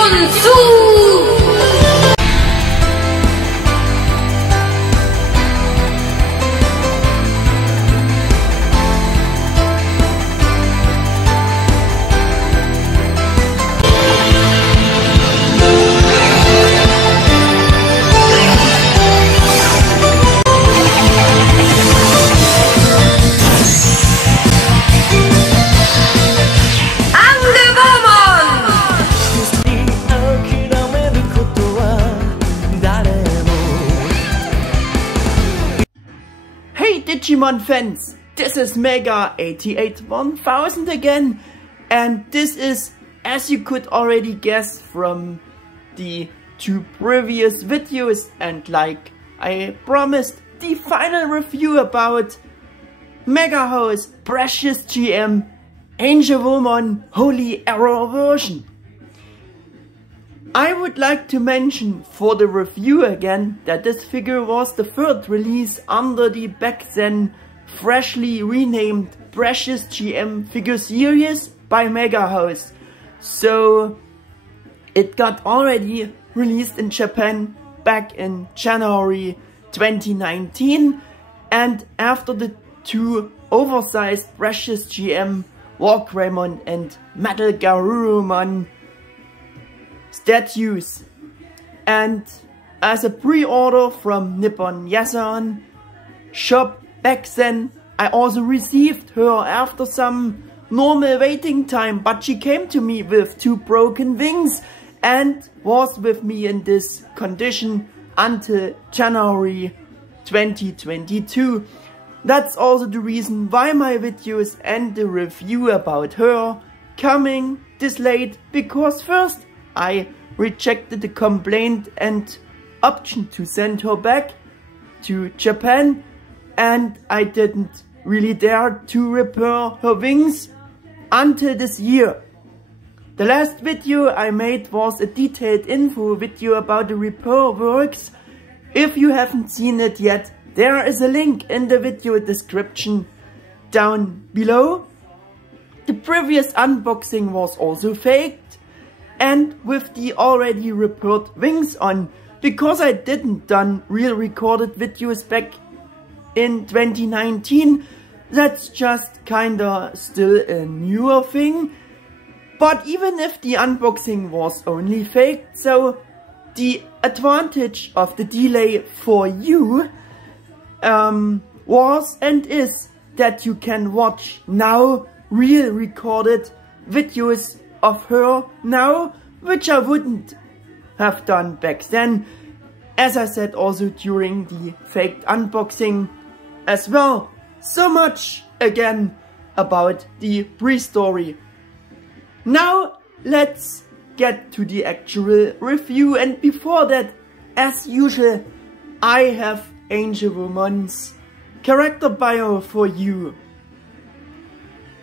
und zu! Digimon fans, this is Mega881000 again, and this is, as you could already guess from the two previous videos, and like I promised, the final review about MegaHouse Precious G.E.M Angewomon Holy Arrow version. I would like to mention for the review again that this figure was the third release under the back then freshly renamed Precious G.E.M figure series by MegaHouse. So it got already released in Japan back in January 2019, and after the two oversized Precious G.E.M Walkgreymon and Metal Garurumon statues, and as a pre-order from Nippon Yasan shop back then, I also received her after some normal waiting time, but she came to me with two broken wings and was with me in this condition until January 2022. That's also the reason why my videos and the review about her coming this late, because first I rejected the complaint and option to send her back to Japan, and I didn't really dare to repair her wings until this year. The last video I made was a detailed info video about the repair works. If you haven't seen it yet, there is a link in the video description down below. The previous unboxing was also faked and with the already repaired wings on, because I didn't done real recorded videos back in 2019. That's just kinda still a newer thing. But even if the unboxing was only faked, so the advantage of the delay for you was and is that you can watch now real recorded videos of her now, which I wouldn't have done back then, as I said also during the faked unboxing as well. So much again about the pre-story. Now let's get to the actual review, and before that, as usual, I have Angewomon's character bio for you.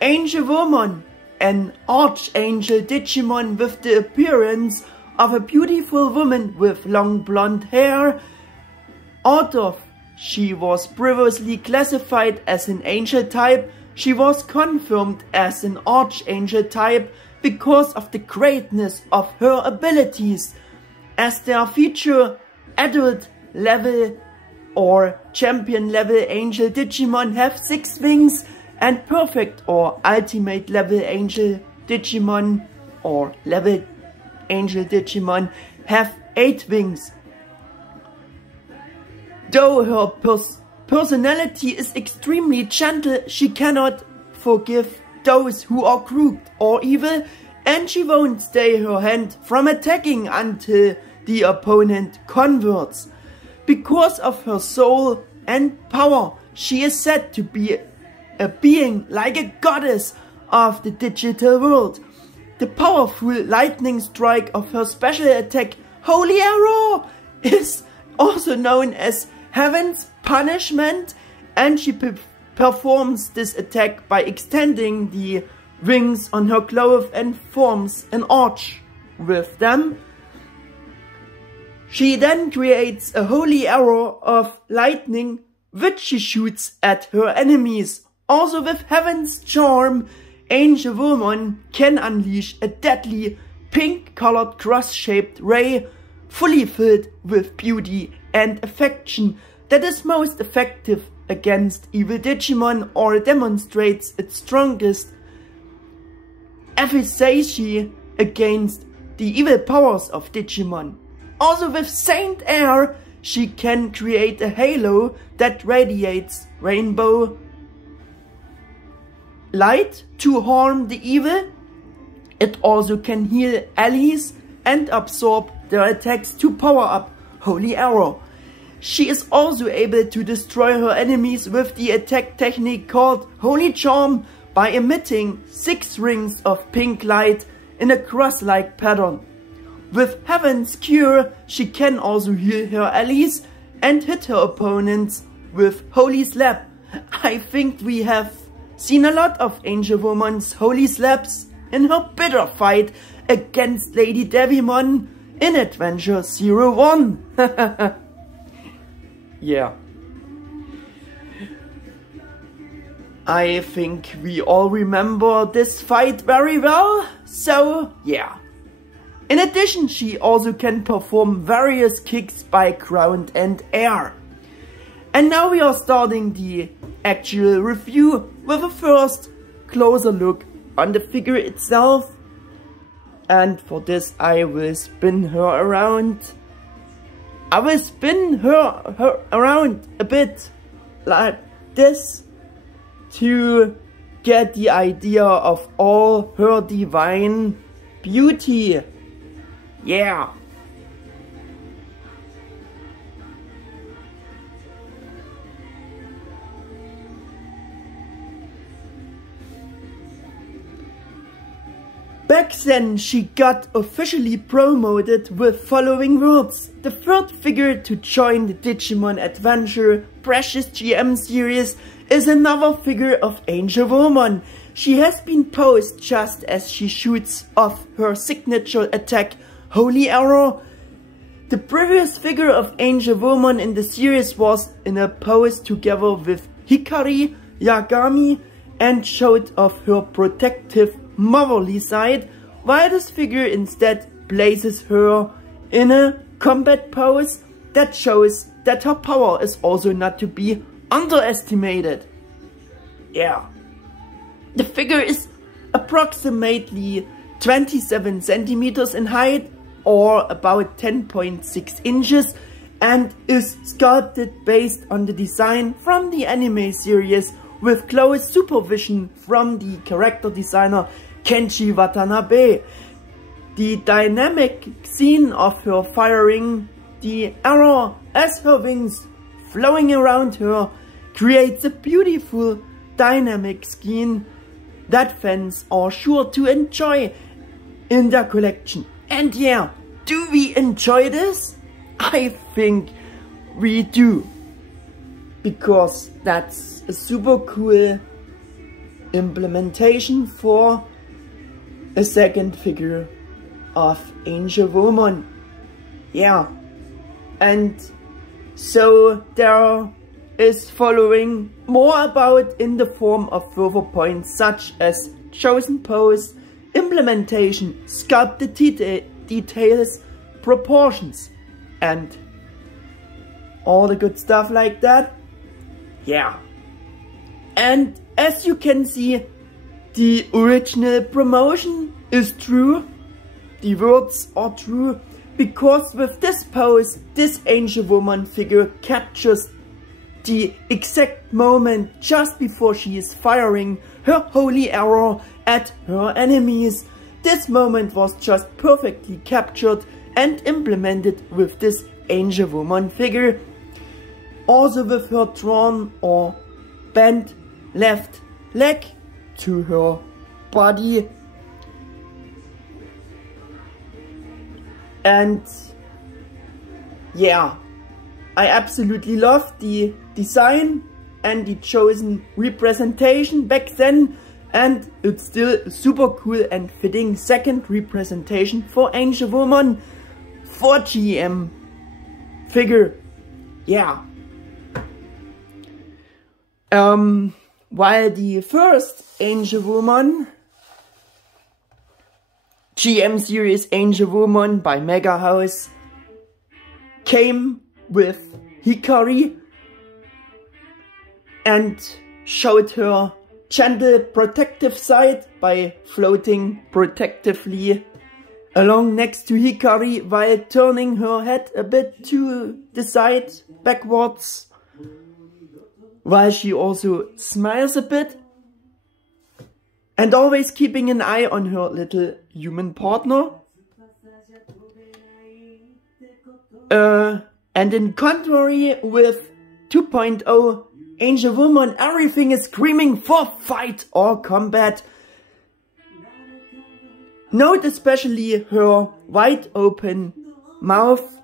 Angewomon, an archangel Digimon with the appearance of a beautiful woman with long blonde hair. Although she was previously classified as an angel type, she was confirmed as an archangel type because of the greatness of her abilities, as their feature adult level or champion level angel Digimon have 6 wings, and perfect or ultimate level angel Digimon or level angel Digimon have 8 wings. Though her personality is extremely gentle, she cannot forgive those who are crooked or evil, and she won't stay her hand from attacking until the opponent converts. Because of her soul and power, she is said to be a being like a goddess of the digital world. The powerful lightning strike of her special attack, Holy Arrow, is also known as Heaven's Punishment, and she performs this attack by extending the wings on her glove and forms an arch with them. She then creates a holy arrow of lightning, which she shoots at her enemies. Also with Heaven's Charm, Angewomon can unleash a deadly pink colored cross-shaped ray, fully filled with beauty and affection that is most effective against evil Digimon or demonstrates its strongest efficacy against the evil powers of Digimon. Also with Saint Air, she can create a halo that radiates rainbow light to harm the evil. It also can heal allies and absorb their attacks to power up Holy Arrow. She is also able to destroy her enemies with the attack technique called Holy Charm by emitting 6 rings of pink light in a cross-like pattern. With Heaven's Cure, she can also heal her allies and hit her opponents with Holy Slap. I think we have seen a lot of Angewomon's Holy Slaps in her bitter fight against Lady Devimon in Adventure 01. Yeah. I think we all remember this fight very well, so yeah. In addition, she also can perform various kicks by ground and air. And now we are starting the actual review with a first closer look on the figure itself. And for this I will spin her around. I will spin her around a bit like this to get the idea of all her divine beauty. Yeah. Back then she got officially promoted with following words. The third figure to join the Digimon Adventure Precious G.E.M series is another figure of Angewomon. She has been posed just as she shoots off her signature attack Holy Arrow. The previous figure of Angewomon in the series was in a pose together with Hikari Yagami and showed off her protective motherly side, while this figure instead places her in a combat pose that shows that her power is also not to be underestimated. Yeah. The figure is approximately 27 centimeters in height or about 10.6 inches and is sculpted based on the design from the anime series with close supervision from the character designer Kenji Watanabe. The dynamic scene of her firing the arrow as her wings flowing around her creates a beautiful dynamic scene that fans are sure to enjoy in their collection. And yeah, do we enjoy this? I think we do, because that's a super cool implementation for a second figure of Angewomon. Yeah. And so there is following more about in the form of further points such as chosen pose, implementation, sculpted details, proportions, and all the good stuff like that. Yeah. And as you can see, the original promotion is true. The words are true, because with this pose, this Angewomon figure captures the exact moment just before she is firing her holy arrow at her enemies. This moment was just perfectly captured and implemented with this Angewomon figure. Also with her drawn or bent left leg to her body. And yeah, I absolutely love the design and the chosen representation back then, and it's still a super cool and fitting second representation for Angewomon for G.E.M figure. Yeah. While the first Angewomon G.E.M. series Angewomon by MegaHouse came with Hikari and showed her gentle protective side by floating protectively along next to Hikari while turning her head a bit to the side backwards, while she also smiles a bit and always keeping an eye on her little human partner. And in contrary with 2.0 Angewomon, everything is screaming for fight or combat. Note especially her wide open mouth,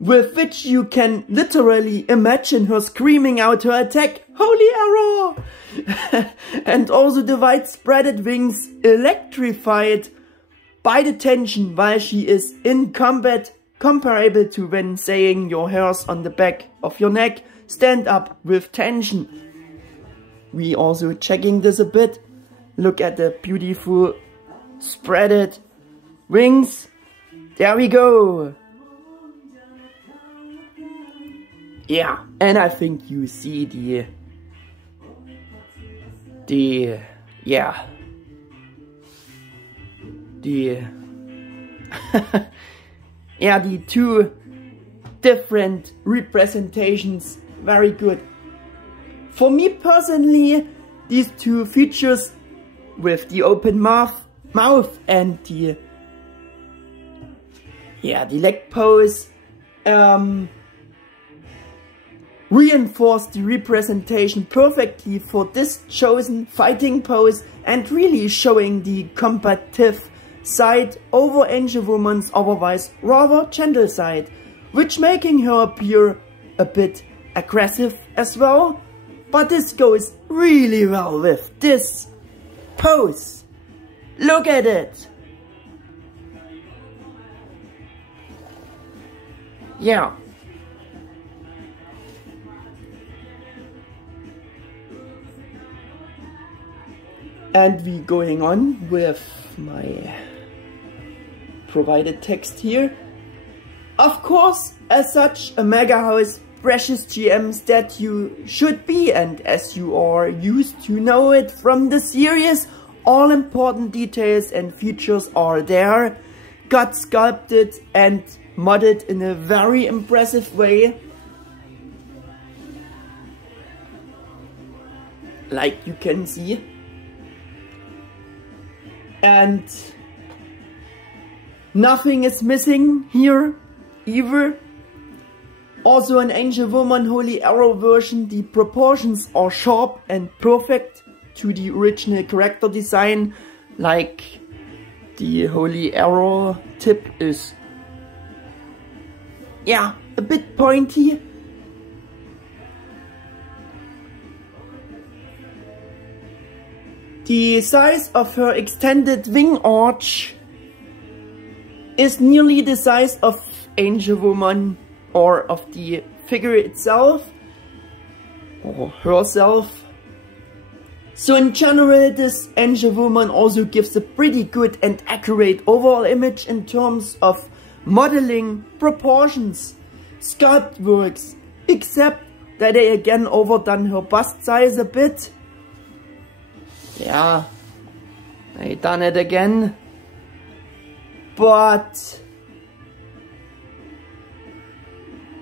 with which you can literally imagine her screaming out her attack, Holy Arrow! And also the widespread wings electrified by the tension while she is in combat, comparable to when saying your hairs on the back of your neck stand up with tension. We also checking this a bit. Look at the beautiful spreaded wings. There we go. Yeah, and I think you see the two different representations. Very good. For me personally, these two features with the open mouth and the leg pose reinforce the representation perfectly for this chosen fighting pose and really showing the combative side over Angewomon's otherwise rather gentle side, which making her appear a bit aggressive as well. But this goes really well with this pose. Look at it. Yeah. And we going on with my provided text here. Of course, as such, a MegaHouse Precious G.E.M statue should be, and as you are used to know it from the series, all important details and features are there, got sculpted and modded in a very impressive way. Like you can see. And nothing is missing here either. Also in Angewomon Holy Arrow version, the proportions are sharp and perfect to the original character design, like the Holy Arrow tip is a bit pointy. The size of her extended wing arch is nearly the size of Angewomon or of the figure itself or herself. So in general, this Angewomon also gives a pretty good and accurate overall image in terms of modeling, proportions, sculpt works, except that they again overdone her bust size a bit. Yeah, they done it again. But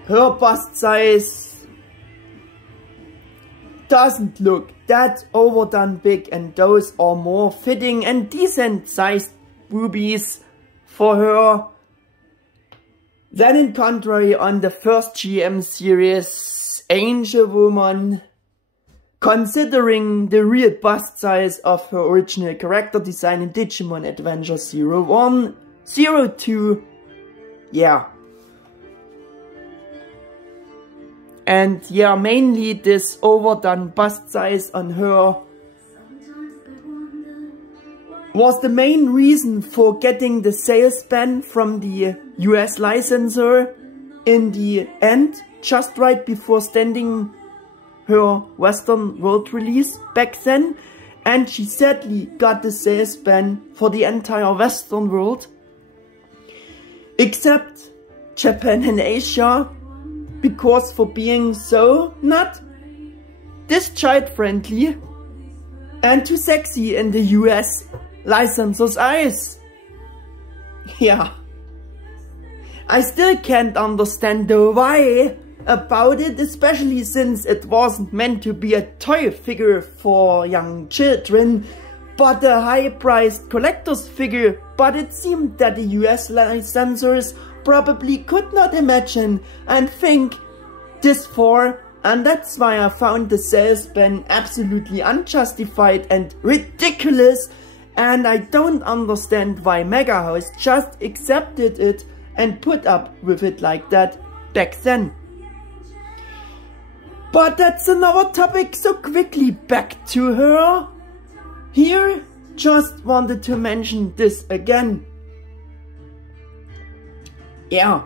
her bust size doesn't look that overdone big, and those are more fitting and decent sized boobies for her than in contrary on the first G.E.M series Angewomon, considering the real bust size of her original character design in Digimon Adventure 01, 02, yeah. And yeah, mainly this overdone bust size on her was the main reason for getting the sales ban from the US licensor in the end, just right before standing her Western world release back then. and she sadly got the sales ban for the entire Western world, except Japan and Asia, because for being so not this child friendly and too sexy in the US licensors' eyes. Yeah. I still can't understand the why about it, especially since it wasn't meant to be a toy figure for young children, but a high-priced collector's figure. But it seemed that the US licensors probably could not imagine and think this far, and that's why I found the sales ban absolutely unjustified and ridiculous, and I don't understand why MegaHouse just accepted it and put up with it like that back then. But that's another topic, so quickly back to her. Here, just wanted to mention this again. Yeah.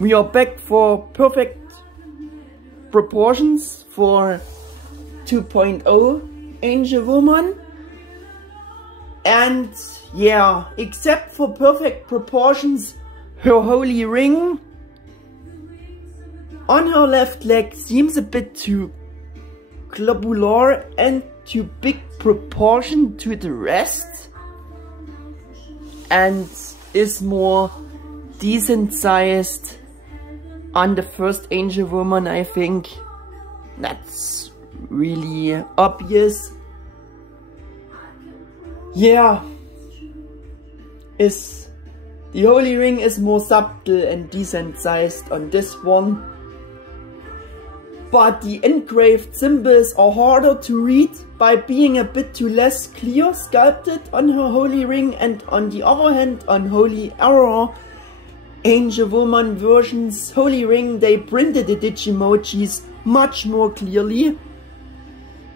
We are back for perfect proportions for 2.0 Angewomon. And yeah, except for perfect proportions, her holy ring on her left leg seems a bit too globular and too big proportion to the rest, and is more decent sized on the first Angewomon, I think. That's really obvious. Yeah, the holy ring is more subtle and decent sized on this one, but the engraved symbols are harder to read by being a bit too less clear sculpted on her holy ring, and on the other hand, on Holy Arrow Angewomon version's holy ring, they printed the Digimojis much more clearly,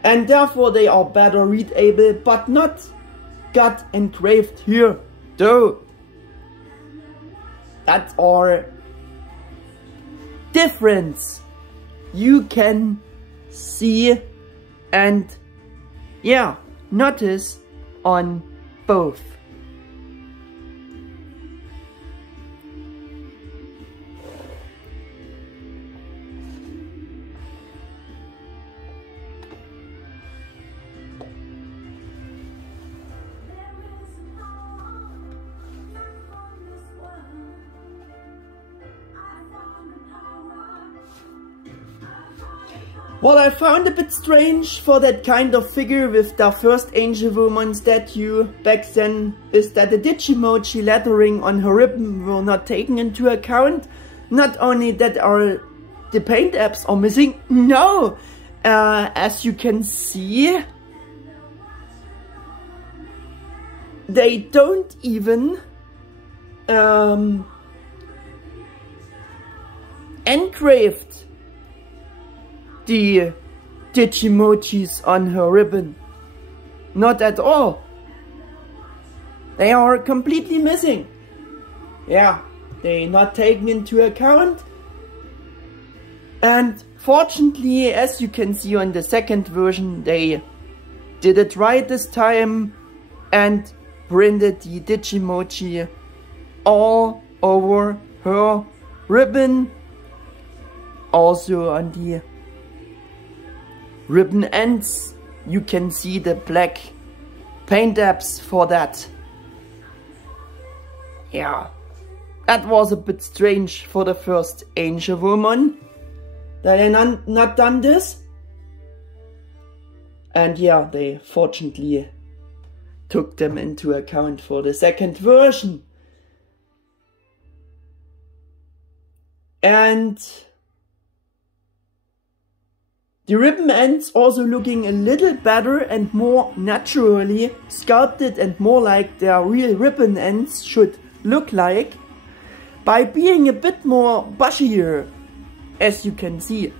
and therefore they are better readable, but not got engraved here though. That's our difference you can see and yeah, notice on both. What I found a bit strange for that kind of figure with the first Angewomon statue back then is that the Digimoji lettering on her ribbon were not taken into account. Not only that the paint apps are missing, no! As you can see, they don't even engraved the Digimojis on her ribbon. Not at all. They are completely missing. Yeah, they not taken into account. And fortunately, as you can see on the second version, they did it right this time and printed the Digimoji all over her ribbon. Also on the ribbon ends, you can see the black paint apps for that. Yeah, that was a bit strange for the first Angewomon that they not done this. And yeah, they fortunately took them into account for the second version. And the ribbon ends also looking a little better and more naturally sculpted and more like their real ribbon ends should look like, by being a bit more bushier, as you can see.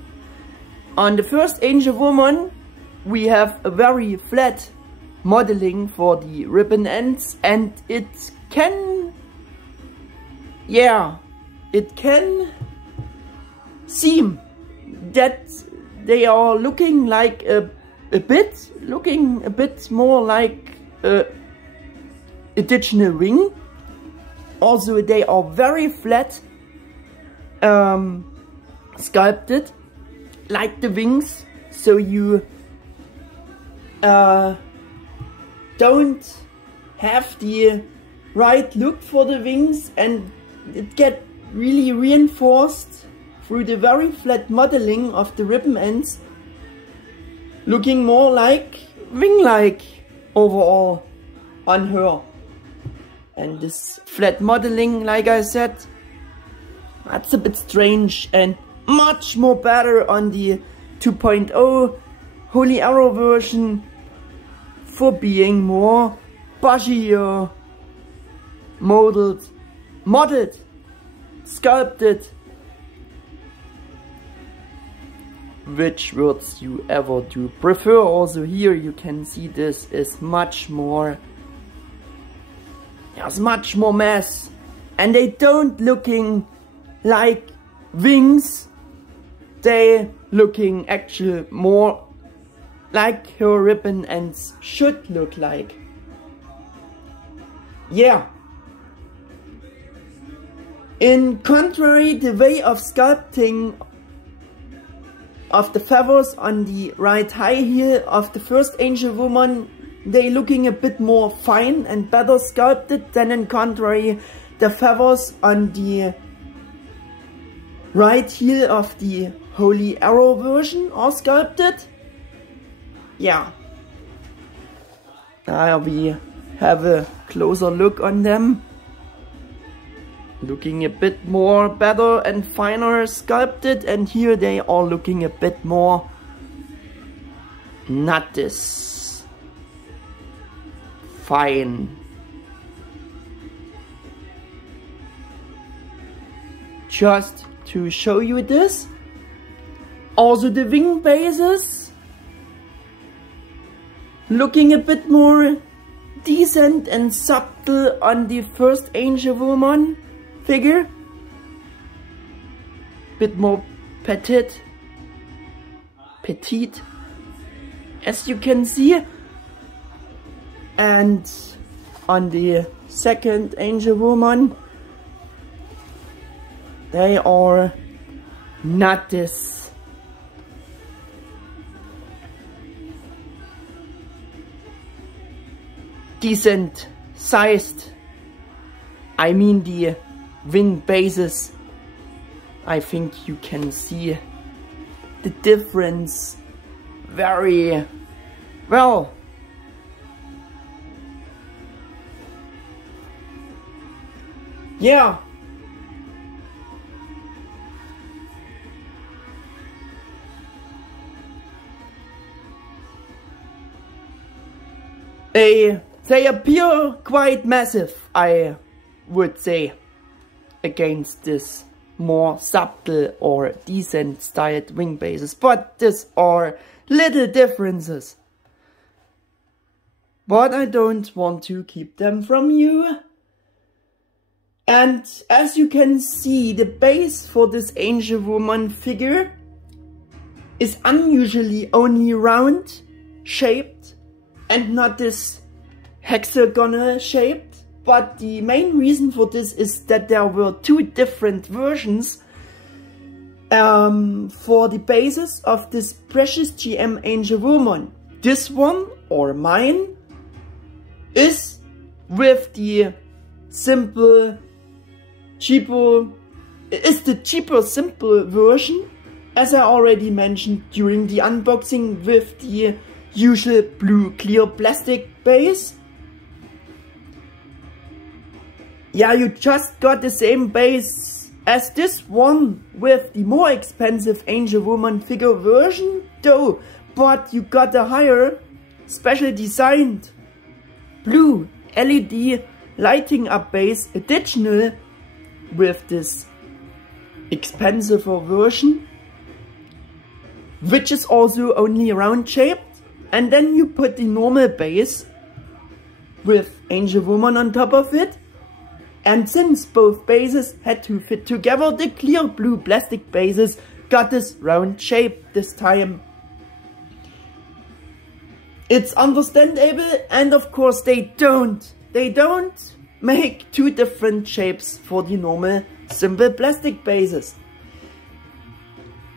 On the first Angewomon we have a very flat modeling for the ribbon ends, and it can seem that they are looking like a looking a bit more like additional wing. Also, they are very flat, sculpted like the wings, so you don't have the right look for the wings, and it gets really reinforced through the very flat modeling of the ribbon ends, looking more like wing-like overall on her. And this flat modeling, like I said, that's a bit strange and much more better on the 2.0 Holy Arrow version for being more bushier, modeled, sculpted. Which words you ever do prefer. Also here you can see this is much more, there's much more mass, and they don't looking like wings, they looking actually more like her ribbon ends should look like. Yeah. In contrary, the way of sculpting of the feathers on the right high heel of the first Angewomon, they looking a bit more fine and better sculpted than in contrary the feathers on the right heel of the Holy Arrow version are sculpted. Yeah. We have a closer look on them. Looking a bit more better and finer sculpted, and here they are looking a bit more not this fine. Just to show you this. Also the wing bases looking a bit more decent and subtle on the first Angewomon figure. Bit more petite, as you can see. And on the second Angewomon, they are not this decent sized. I mean the wing bases. I think you can see the difference very well. Yeah. They appear quite massive, I would say, against this more subtle or decent styled wing bases, but these are little differences. But I don't want to keep them from you. And as you can see, the base for this Angewomon figure is unusually only round shaped and not this hexagonal shaped. But the main reason for this is that there were two different versions for the bases of this Precious G.E.M Angewomon. This one, or mine, is with the simple, cheaper simple version, as I already mentioned during the unboxing, with the usual blue clear plastic base. Yeah, you just got the same base as this one with the more expensive Angewomon figure version though, but you got a higher, special designed blue LED lighting up base additional with this expensive version, which is also only round shaped, and then you put the normal base with Angewomon on top of it. And since both bases had to fit together, the clear blue plastic bases got this round shape this time. It's understandable, and of course they don't make two different shapes for the normal simple plastic bases.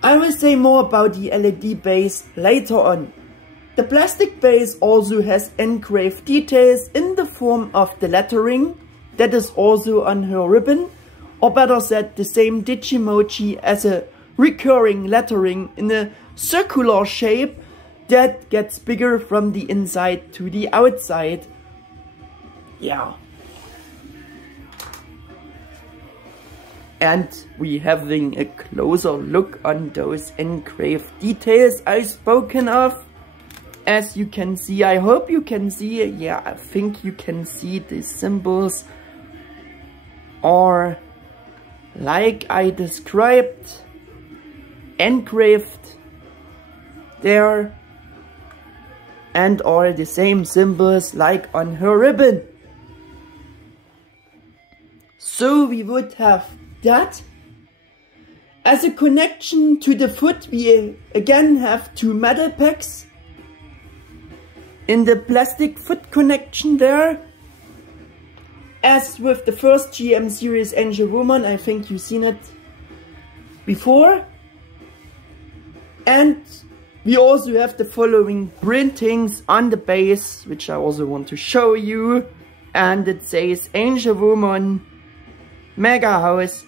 I will say more about the LED base later on. The plastic base also has engraved details in the form of the lettering that is also on her ribbon, or better said, the same Digimoji as a recurring lettering in a circular shape that gets bigger from the inside to the outside. Yeah. And we having a closer look on those engraved details I've spoken of. As you can see, I hope you can see, yeah, I think you can see the symbols are like I described, engraved there, and are the same symbols like on her ribbon. So we would have that. As a connection to the foot, we again have two metal packs in the plastic foot connection there. As with the first G.E.M. series Angewomon, I think you've seen it before. And we also have the following printings on the base, which I also want to show you. And it says Angewomon MegaHouse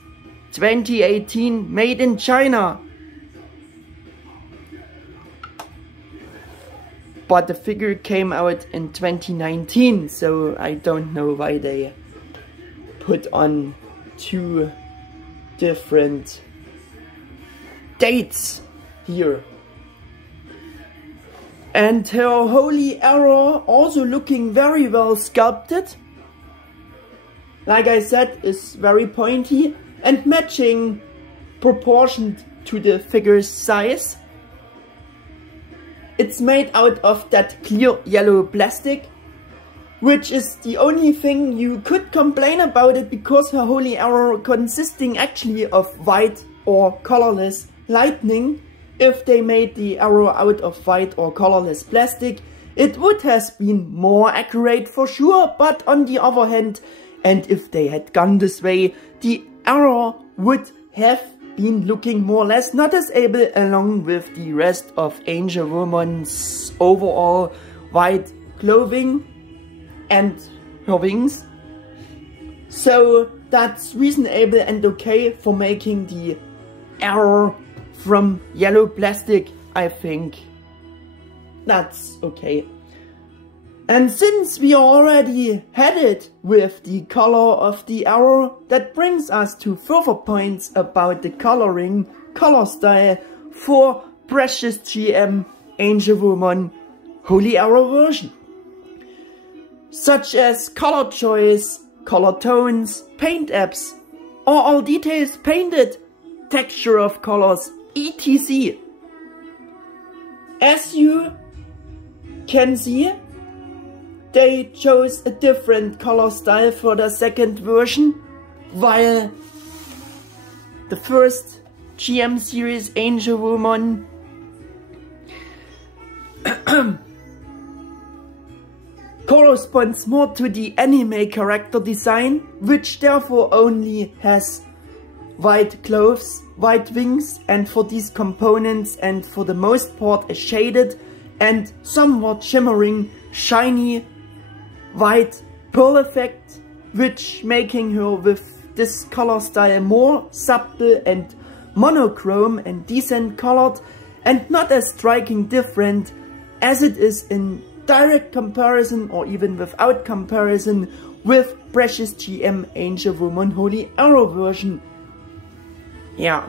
2018 made in China. But the figure came out in 2019, so I don't know why they put on two different dates here. And her holy arrow, also looking very well sculpted. Like I said, is very pointy and matching proportioned to the figure's size. It's made out of that clear yellow plastic, which is the only thing you could complain about it, because her holy arrow consisting actually of white or colorless lightning. If they made the arrow out of white or colorless plastic, it would have been more accurate for sure, but on the other hand, and if they had gone this way, the arrow would have been looking more or less noticeable along with the rest of Angewomon's overall white clothing and her wings. So that's reasonable and okay for making the arrow from yellow plastic, I think. That's okay. And since we already had it with the color of the arrow, that brings us to further points about the coloring, color style for Precious G.E.M Angewomon Holy Arrow version. Such as color choice, color tones, paint apps, or all details painted, texture of colors, etc. As you can see, they chose a different color style for the second version, while the first G.E.M. series Angewomon corresponds more to the anime character design, which therefore only has white clothes, white wings, and for these components and for the most part a shaded and somewhat shimmering, shiny white pearl effect, which making her with this color style more subtle and monochrome and decent colored, and not as striking different as it is in direct comparison or even without comparison with Precious G.E.M Angewomon Holy Arrow version. Yeah.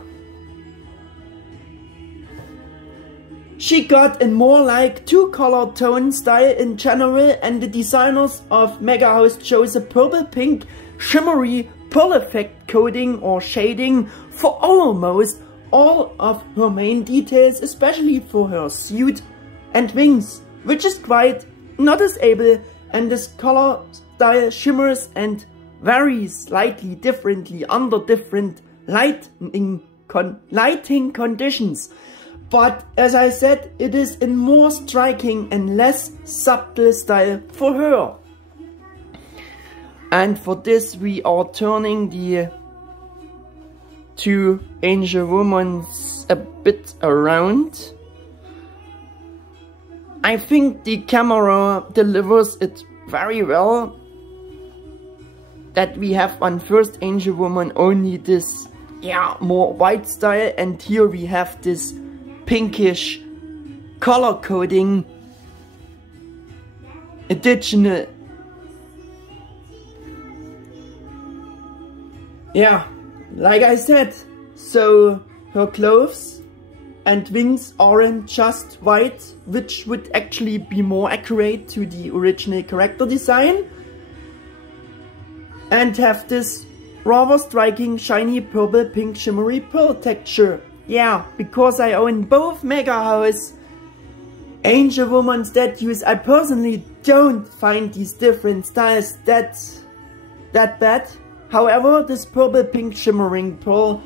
She got a more like two-color tone style in general, and the designers of MegaHouse chose a purple-pink shimmery pearl effect coating or shading for almost all of her main details, especially for her suit and wings, which is quite noticeable, and this color style shimmers and varies slightly differently under different lighting conditions. but as I said, it is in more striking and less subtle style for her. And for this we are turning the two Angewomons a bit around. I think the camera delivers it very well. That we have on first Angewomon only this more white style, and here we have this pinkish color coding additional. Yeah, like I said, so her clothes and wings aren't just white, which would actually be more accurate to the original character design, and have this rather striking shiny purple pink shimmery pearl texture. Yeah, because I own both MegaHouse Angewomon statues, I personally don't find these different styles that bad. However, this purple pink shimmering pearl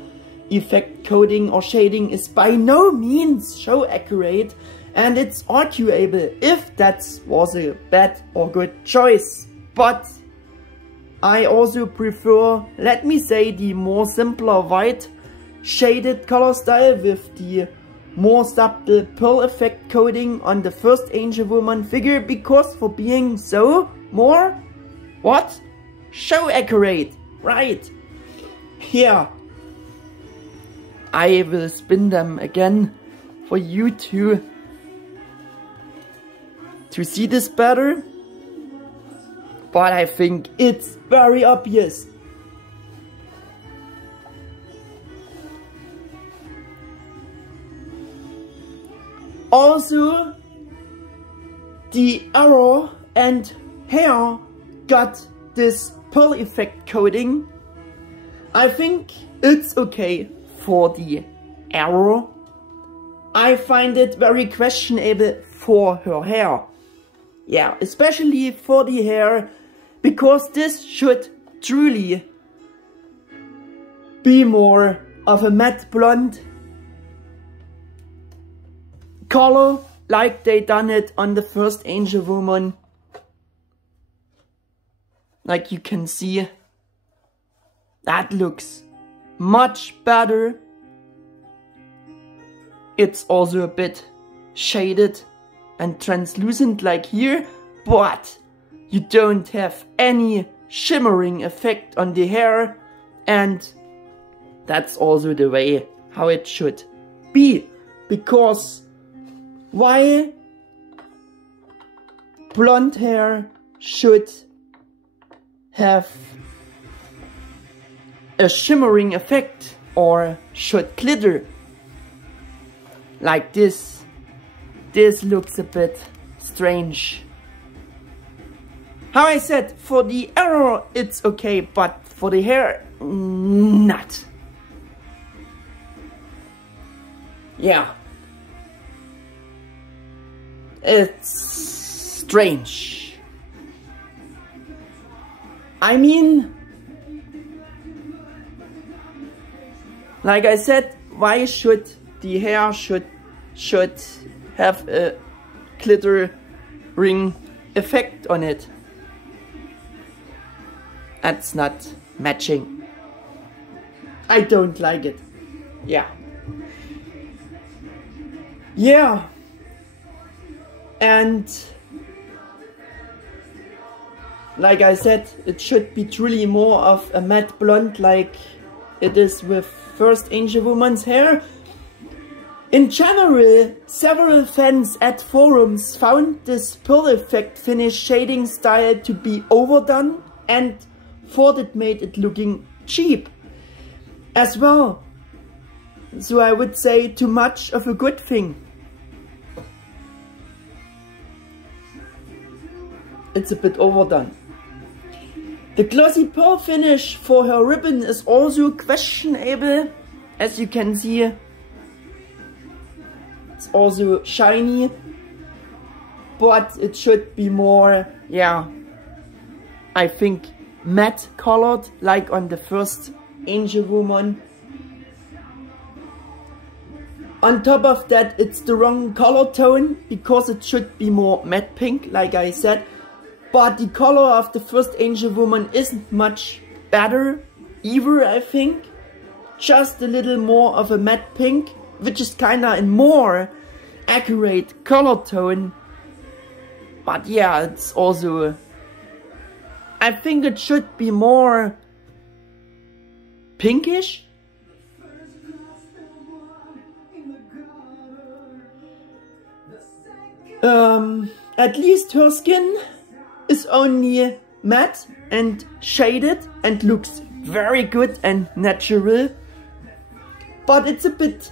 effect coding or shading is by no means so accurate, and it's arguable if that was a bad or good choice. But I also prefer, let me say, the more simpler white shaded color style with the more subtle pearl effect coding on the first Angewomon figure, because for being so more, show accurate, right? Here, I will spin them again for you to see this better. But I think it's very obvious. Also, the arrow and hair got this pearl effect coding. I think it's okay for the arrow. I find it very questionable for her hair. Yeah, especially for the hair, because this should truly be more of a matte blonde color, like they done it on the first Angewomon. Like you can see, that looks much better. It's also a bit shaded and translucent like here, but you don't have any shimmering effect on the hair, and that's also the way how it should be, because while blonde hair should have a shimmering effect or should glitter like this, this looks a bit strange. How I said, for the arrow it's okay, but for the hair, not. Yeah. It's strange. I mean, like I said, why should the hair should have a glittering effect on it? That's not matching. I don't like it. Yeah. Yeah. And like I said, it should be truly more of a matte blonde like it is with first Angewomon's hair. In general, several fans at forums found this pearl effect finish shading style to be overdone and thought it made it looking cheap as well. So I would say too much of a good thing. It's a bit overdone. The glossy pearl finish for her ribbon is also questionable, as you can see. It's also shiny, but it should be more, yeah, I think matte colored, like on the first Angewomon. On top of that, it's the wrong color tone because it should be more matte pink, like I said. But the color of the first Angewomon isn't much better either, I think. Just a little more of a matte pink, which is kinda a more accurate color tone. But yeah, it's also... I think it should be more pinkish. At least her skin is only matte and shaded and looks very good and natural. But it's a bit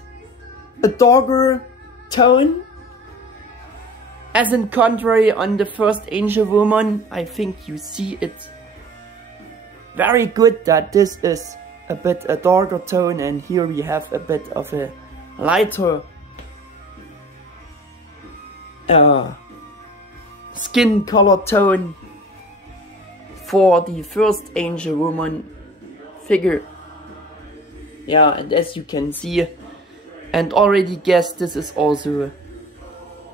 a darker tone. As in contrary on the first Angewomon, I think you see it very good that this is a bit a darker tone, and here we have a bit of a lighter skin color tone for the first Angewomon figure. Yeah, and as you can see and already guess, this is also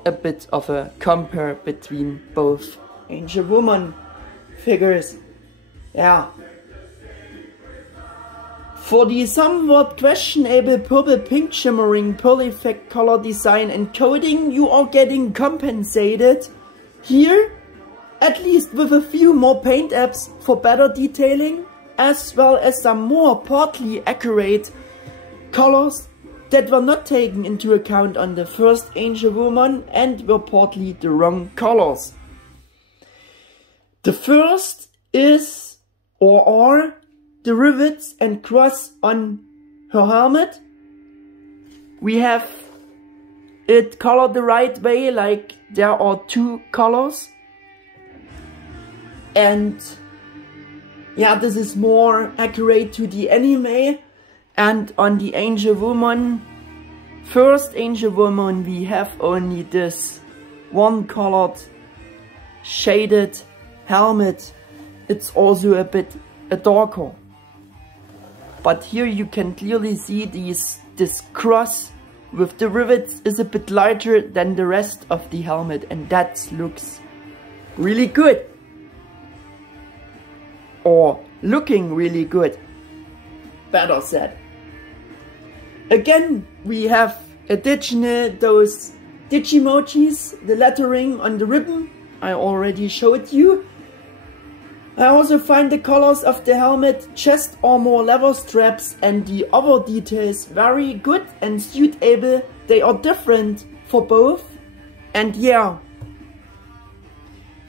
a bit of a compare between both Angewomon figures. Yeah. For the somewhat questionable purple pink shimmering pearl effect color design and coding, you are getting compensated here, at least with a few more paint apps for better detailing, as well as some more partly accurate colors that were not taken into account on the first Angewomon and were partly the wrong colors. The first is, or are, the rivets and cross on her helmet. We have it colored the right way, like there are two colors. And yeah, this is more accurate to the anime. And on the Angewomon, first Angewomon, we have only this one colored shaded helmet. It's also a bit darker. But here you can clearly see this cross with the rivets is a bit lighter than the rest of the helmet, and that looks really good. Or looking really good, better said. Again, we have additional those Digimojis, the lettering on the ribbon I already showed you. I also find the colors of the helmet, chest armor, leather straps and the other details very good and suitable. They are different for both. And yeah,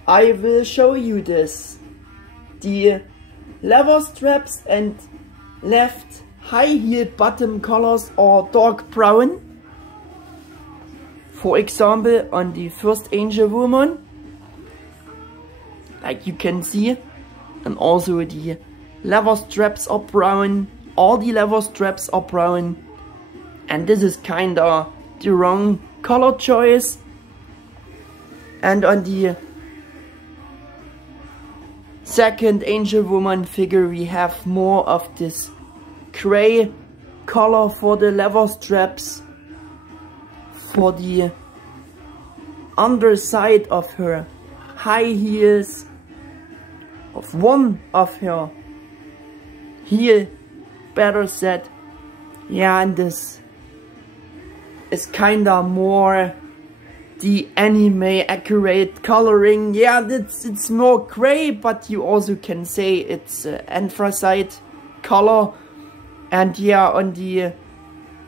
I will show you this. The leather straps and left high heel bottom colors are dark brown. For example, on the first Angewomon, like you can see. And also the leather straps are brown. All the leather straps are brown. And this is kinda the wrong color choice. And on the second Angewomon figure we have more of this gray color for the leather straps. For the underside of her high heels. Of one of her heel, better said. Yeah, and this is kinda more the anime accurate coloring. Yeah, it's more gray, but you also can say it's anthracite color. And yeah, on the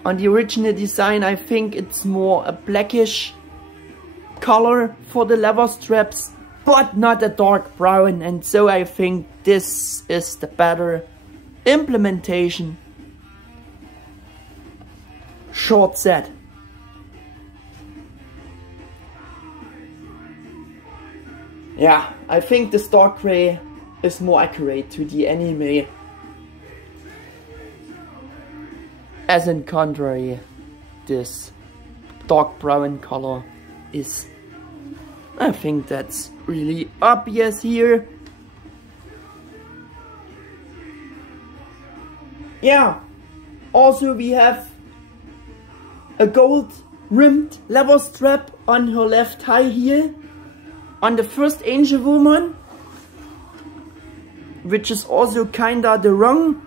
original design, I think it's more a blackish color for the leather straps, but not a dark brown, and so I think this is the better implementation. Short said. Yeah, I think this dark gray is more accurate to the anime. As in contrary, this dark brown color is, I think that's really obvious here. Yeah, also we have a gold rimmed leather strap on her left high heel on the first Angewomon, which is also kinda the wrong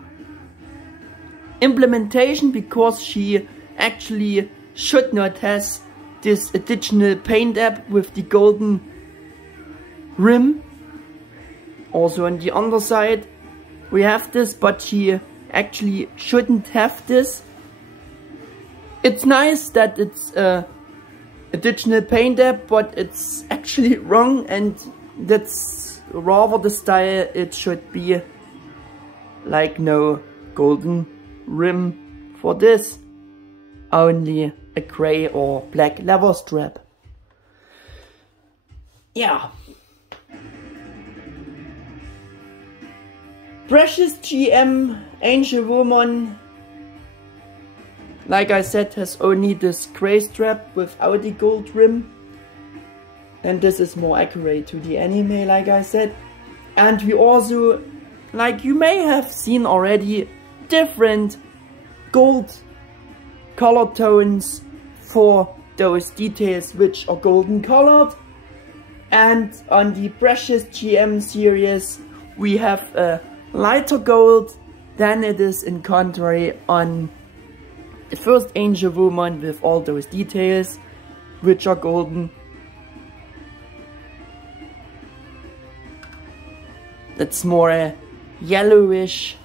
implementation, because she actually should not have this additional paint app with the golden rim. Also on the underside we have this, but she actually shouldn't have this. It's nice that it's additional paint app, but it's actually wrong, and that's rather the style it should be. Like, no golden rim for this, only a grey or black leather strap. Yeah. Precious G.E.M Angewomon, like I said, has only this grey strap without the gold rim, and this is more accurate to the anime, like I said. And we also, like you may have seen already, different gold color tones for those details which are golden colored. And on the Precious G.E.M series we have a lighter gold than it is in contrary on the first Angewomon with all those details which are golden. That's more a yellowish,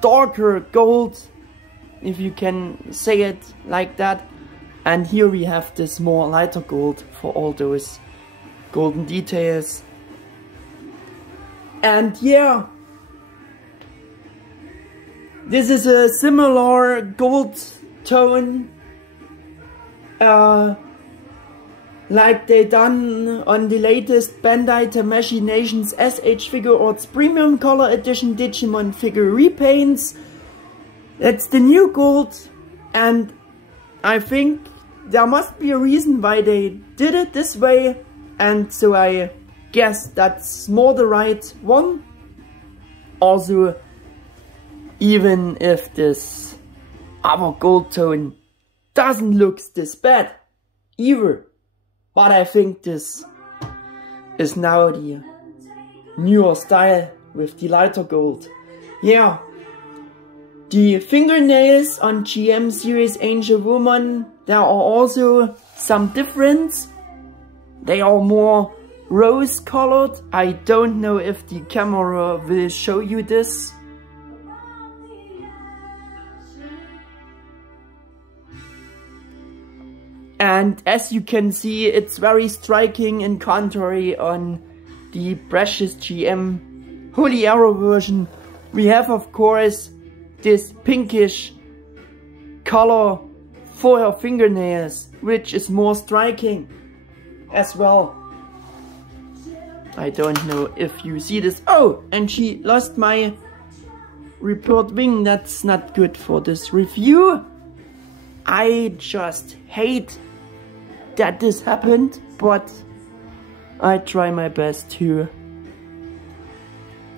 darker gold, if you can say it like that. And here we have this more lighter gold for all those golden details. And yeah, this is a similar gold tone like they done on the latest Bandai Tamashii Nations Ansicht-Figur Arts Premium Color Edition Digimon figure repaints. That's the new gold, and I think there must be a reason why they did it this way, and so I guess that's more the right one. Also, even if this other gold tone doesn't look this bad either, but I think this is now the newer style with the lighter gold. Yeah, the fingernails on G.E.M series Angewomon, there are also some difference. They are more rose colored. I don't know if the camera will show you this. And as you can see, it's very striking in contrary on the Precious G.E.M Holy Arrow version. We have, of course, this pinkish color for her fingernails, which is more striking as well. I don't know if you see this. Oh, and she lost my report wing. That's not good for this review. I just hate that this happened, but I try my best to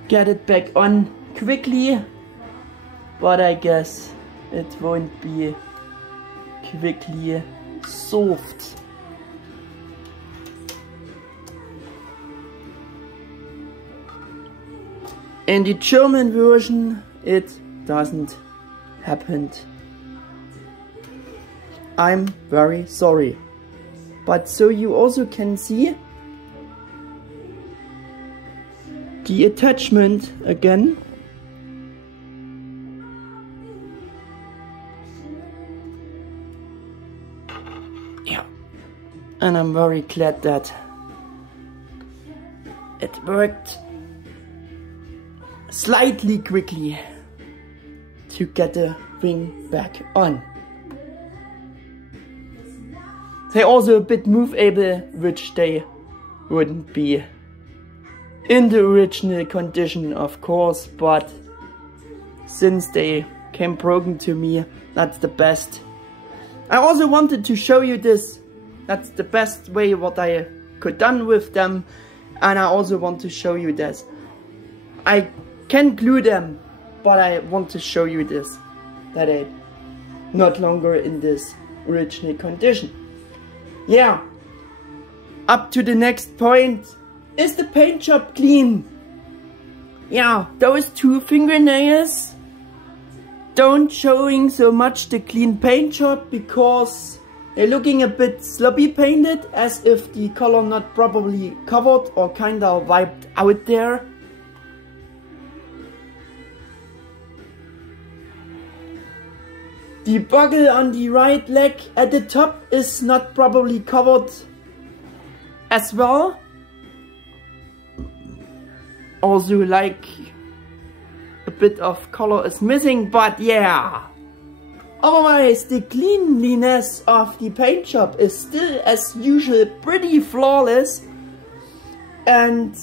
get it back on quickly, but I guess it won't be quickly solved. In the German version it doesn't happen. I'm very sorry. But so you also can see the attachment again. Yeah, and I'm very glad that it worked slightly quickly to get the ring back on. They're also a bit movable, which they wouldn't be in the original condition, of course, but since they came broken to me, that's the best. I also wanted to show you this. That's the best way what I could done with them, and I also want to show you this. I can glue them, but I want to show you this, that I'm not longer in this original condition. Yeah. Up to the next point. Is the paint job clean? Yeah, those two fingernails don't showing so much the clean paint job because they're looking a bit sloppy painted, as if the color not properly covered or kinda wiped out there. The buckle on the right leg at the top is not properly covered as well. Also, like, a bit of color is missing, but yeah. Otherwise, the cleanliness of the paint job is still, as usual, pretty flawless. And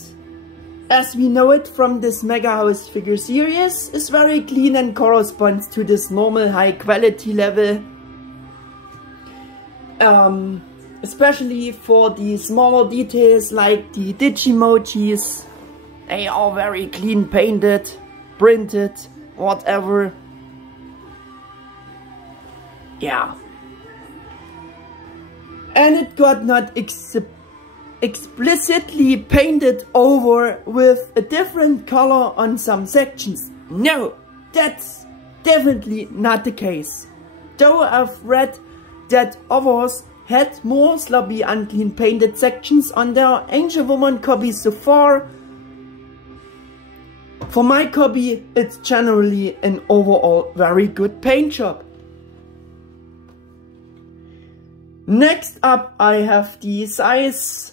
as we know it from this MegaHouse figure series, is very clean and corresponds to this normal high quality level. Especially for the smaller details like the Digimojis. They are very clean painted, printed, whatever. Yeah. And it got not explicitly painted over with a different color on some sections. No, that's definitely not the case. Though I've read that others had more sloppy unclean painted sections on their Angewomon copies so far. For my copy, it's generally an overall very good paint job. Next up, I have the size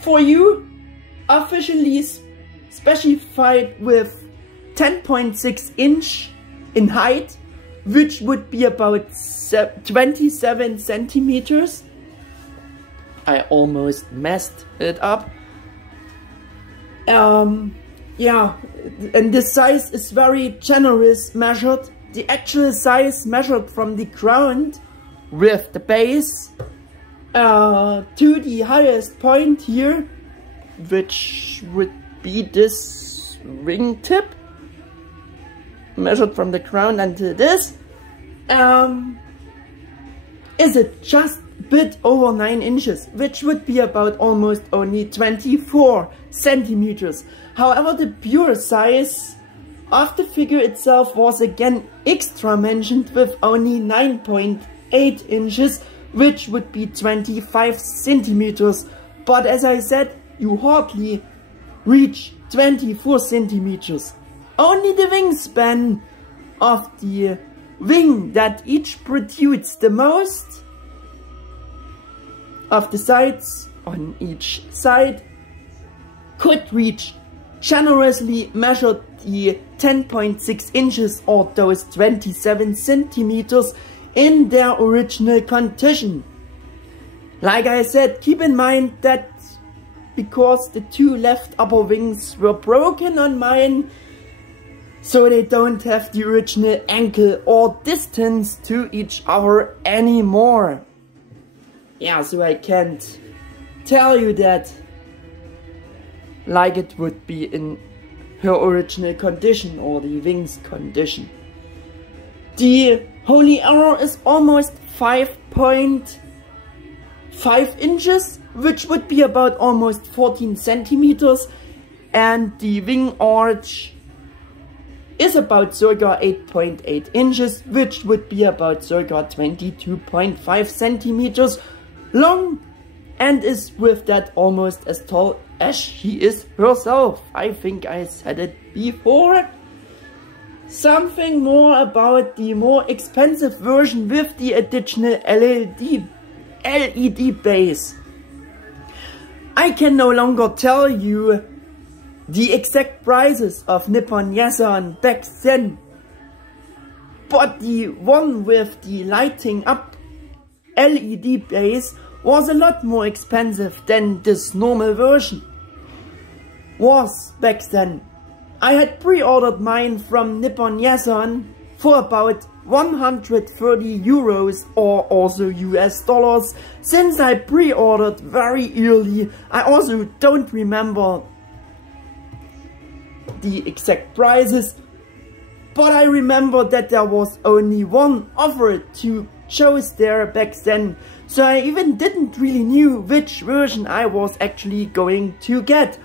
for you, officially specified with 10.6 inch in height, which would be about 27 centimeters. I almost messed it up. Yeah, and the size is very generous measured. The actual size measured from the ground with the base to the highest point here, which would be this wing tip, measured from the ground until this, is it just a bit over 9 inches, which would be about almost only 24 centimeters. However, the pure size of the figure itself was again extra mentioned with only 9.8 inches, which would be 25 centimeters. But as I said, you hardly reach 24 centimeters. Only the wingspan of the wing that each protrudes the most of the sides on each side could reach generously measured the 10.6 inches or those 27 centimeters in their original condition. Like I said, keep in mind that because the two left upper wings were broken on mine, so they don't have the original angle or distance to each other anymore. Yeah, so I can't tell you that like it would be in her original condition or the wings condition. The Holy Arrow is almost 5.5 inches, which would be about almost 14 centimeters, and the wing arch is about circa 8.8 inches, which would be about circa 22.5 centimeters long, and is with that almost as tall as she is herself. I think I said it before. Something more about the more expensive version with the additional LED base. I can no longer tell you the exact prices of Nippon Yasan back then, but the one with the lighting up LED base was a lot more expensive than this normal version was back then. I had pre-ordered mine from Nippon Yasan for about 130 euros or also US dollars, since I pre-ordered very early. I also don't remember the exact prices, but I remember that there was only one offered to choose there back then, so I even didn't really knew which version I was actually going to get.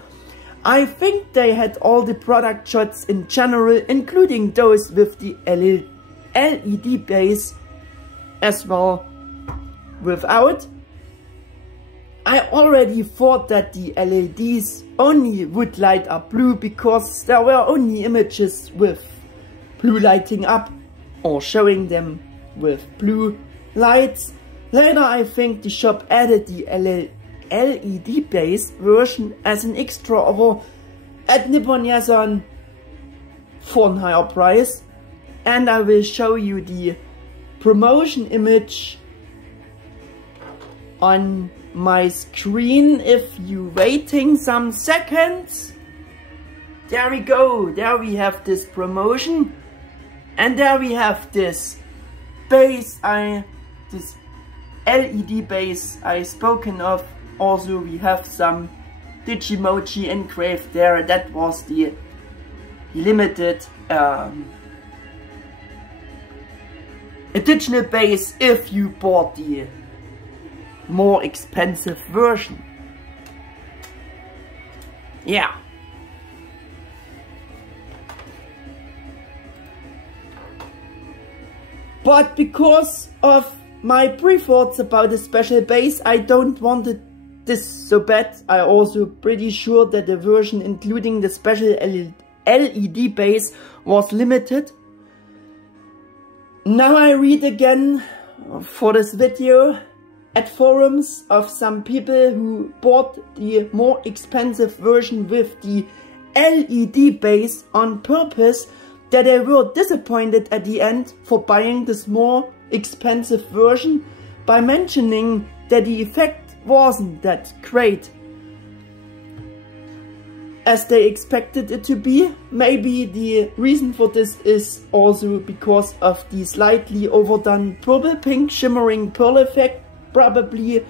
I think they had all the product shots in general, including those with the LED base as well without. I already thought that the LEDs only would light up blue because there were only images with blue lighting up or showing them with blue lights. Later I think the shop added the LED based version as an extra offer at Nippon Yasan for a higher price, and I will show you the promotion image on my screen if you waiting some seconds. There we go, there we have this promotion, and there we have this base, this LED base I spoken of. Also we have some Digimoji engraved there. That was the limited additional base if you bought the more expensive version. Yeah. But because of my pre-thoughts about the special base, I don't want this so bad. I also pretty sure that the version including the special LED base was limited. Now I read again for this video at forums of some people who bought the more expensive version with the LED base on purpose, that they were disappointed at the end for buying this more expensive version, by mentioning that the effect wasn't that great as they expected it to be. Maybe the reason for this is also because of the slightly overdone purple pink shimmering pearl effect, probably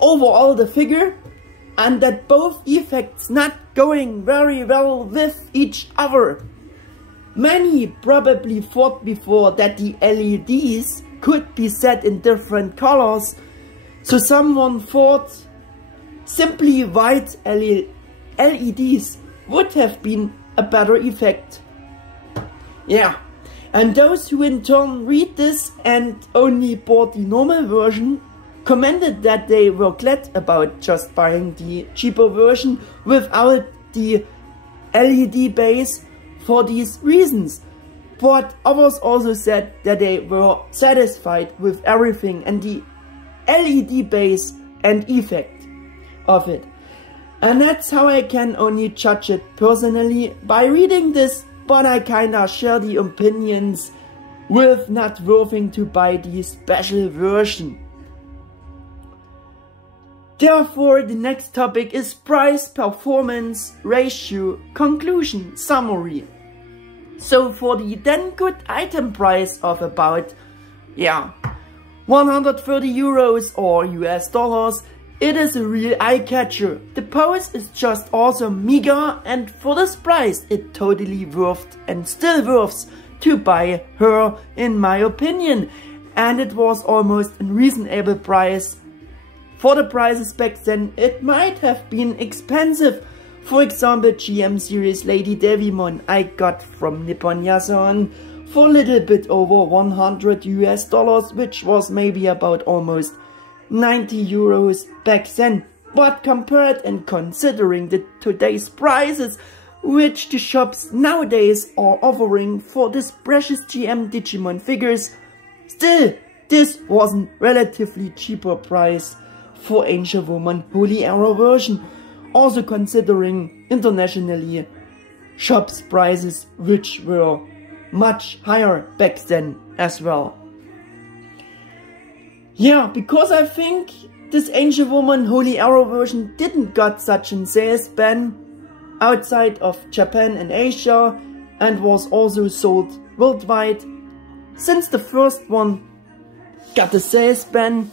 overall the figure, and that both effects not going very well with each other. Many probably thought before that the LEDs could be set in different colors, so someone thought simply white LEDs would have been a better effect. Yeah, and those who in turn read this and only bought the normal version commented that they were glad about just buying the cheaper version without the LED base for these reasons. But others also said that they were satisfied with everything and the LED base and effect of it. And that's how I can only judge it personally by reading this, but I kinda share the opinions with not worthing to buy the special version. Therefore, the next topic is price-performance ratio conclusion summary. So for the then good item price of about 130 euros or US dollars, it is a real eye-catcher. The pose is just awesome mega, and for this price it totally worth and still worth to buy her in my opinion. And it was almost a reasonable price. For the prices back then it might have been expensive. For example, G.E.M.Series Lady Devimon I got from Nippon Yasan for a little bit over 100 US dollars, which was maybe about almost 90 euros back then. But compared and considering the today's prices which the shops nowadays are offering for this precious G.E.M Digimon figures, still this wasn't relatively cheaper price for Angewomon Holy Arrow version, also considering internationally shops prices which were much higher back then as well. Yeah, because I think this Angewomon Holy Arrow version didn't got such a sales ban outside of Japan and Asia, and was also sold worldwide since the first one got a sales ban.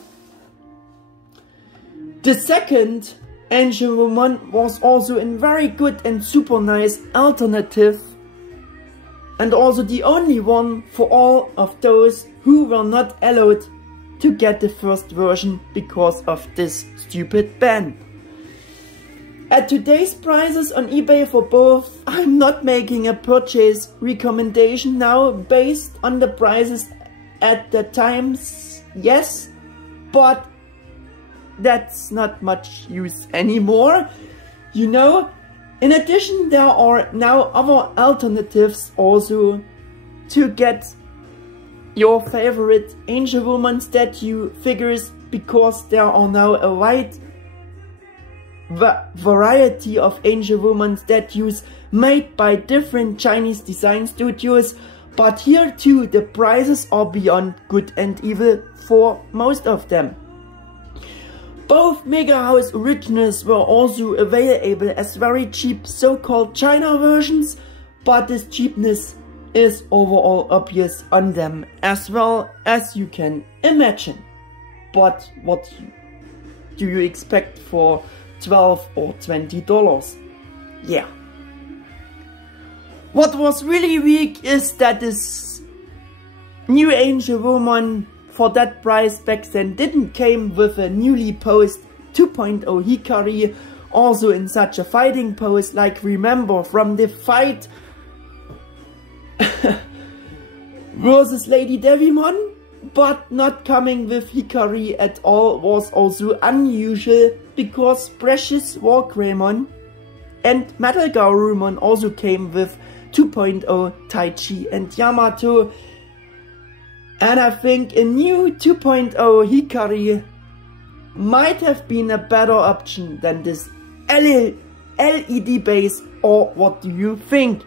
The second Angewomon was also a very good and super nice alternative and also the only one for all of those who were not allowed to get the first version because of this stupid ban. At today's prices on eBay for both, I'm not making a purchase recommendation now based on the prices at the times, yes, but that's not much use anymore, you know. In addition, there are now other alternatives also to get your favorite Angewomon statue figures, because there are now a wide variety of Angewomon statues made by different Chinese design studios, but here too the prices are beyond good and evil for most of them. Both MegaHouse originals were also available as very cheap so-called China versions, but this cheapness is overall obvious on them as well, as you can imagine. But what do you expect for $12 or $20? Yeah. What was really weak is that this new Angewomon for that price back then didn't came with a newly posed 2.0 Hikari, also in such a fighting pose like remember from the fight versus Lady Devimon, but not coming with Hikari at all was also unusual, because Precious G.E.M and Metal Garurumon also came with 2.0 Taichi and Yamato. And I think a new 2.0 Hikari might have been a better option than this LED base, or what do you think?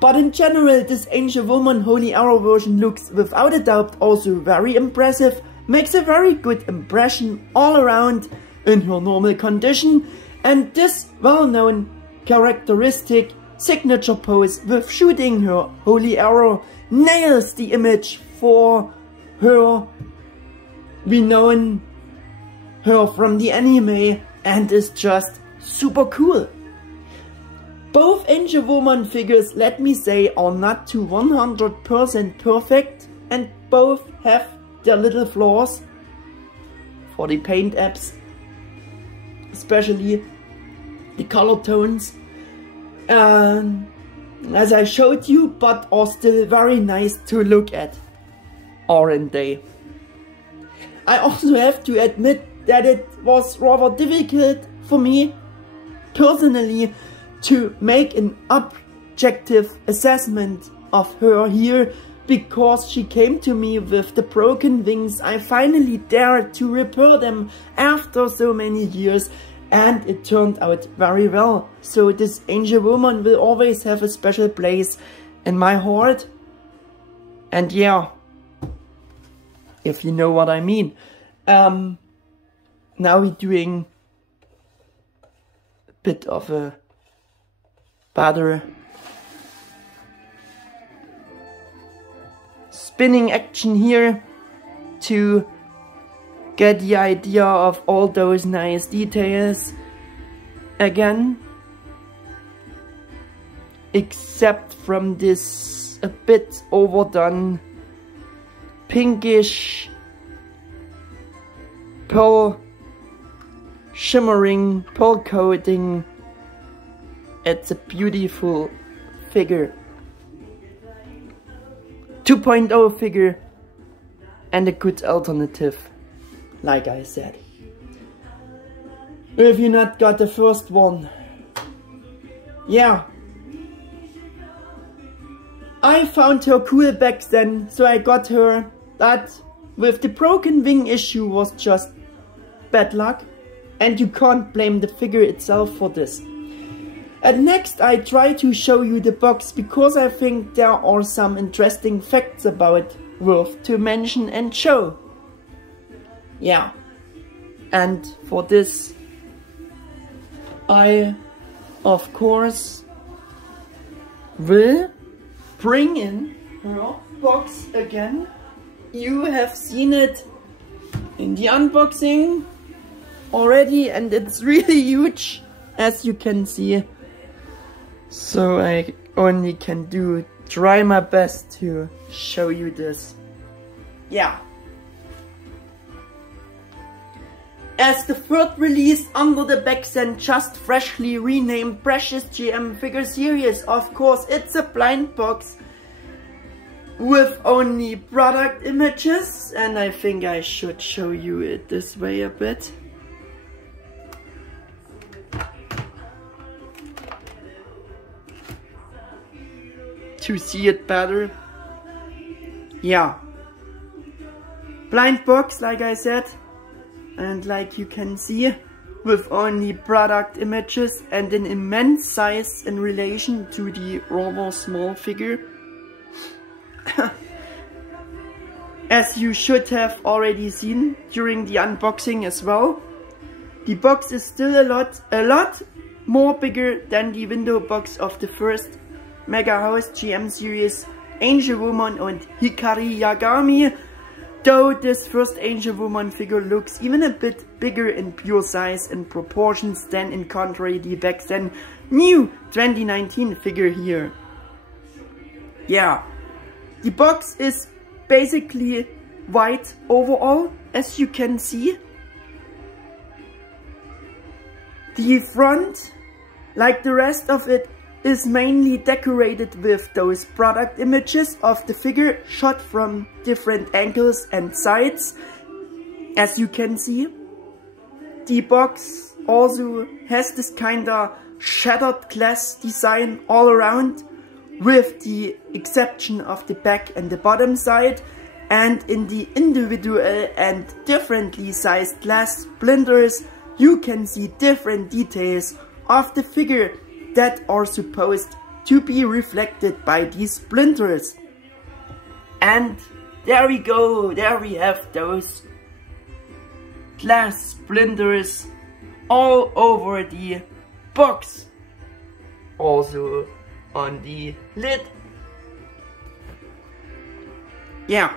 But in general, this Angewomon Holy Arrow version looks without a doubt also very impressive, makes a very good impression all around in her normal condition, and this well-known characteristic signature pose with shooting her holy arrow nails the image for her. We know her from the anime and is just super cool. Both Angewomon figures, let me say, are not to 100% perfect, and both have their little flaws for the paint apps, especially the color tones, as I showed you, but are still very nice to look at, aren't they? I also have to admit that it was rather difficult for me personally to make an objective assessment of her here, because she came to me with the broken wings. I finally dared to repair them after so many years, and it turned out very well. So this Angewomon will always have a special place in my heart. And yeah, if you know what I mean. Now we're doing a bit of a better spinning action here to get the idea of all those nice details again, except from this a bit overdone pinkish pearl shimmering pearl coating. It's a beautiful figure, 2.0 figure, and a good alternative, like I said. If you not got the first one, yeah, I found her cool back then, so I got her. That with the broken wing issue was just bad luck, and you can't blame the figure itself for this. And next I try to show you the box, because I think there are some interesting facts about it worth to mention and show. Yeah, and for this I of course will bring in her box again. You have seen it in the unboxing already, and it's really huge, as you can see. So I only can try my best to show you this. Yeah. As the third release under the back then just freshly renamed Precious G.E.M figure series, of course it's a blind box with only product images, and I think I should show you it this way a bit. To see it better. Yeah. Blind box, like I said. And like you can see, with only product images and an immense size in relation to the rather small figure. As you should have already seen during the unboxing as well, the box is still a lot more bigger than the window box of the first MegaHouse G.E.M series Angewomon and Hikari Yagami. Though this first Angewomon figure looks even a bit bigger in pure size and proportions than in contrary the back then new 2019 figure here. Yeah, the box is basically white overall, as you can see. The front, like the rest of it, is mainly decorated with those product images of the figure shot from different angles and sides, as you can see. The box also has this kinda shattered glass design all around, with the exception of the back and the bottom side, and in the individual and differently sized glass splinters you can see different details of the figure that are supposed to be reflected by these splinters. And there we go, there we have those glass splinters all over the box. Also on the lid. Yeah.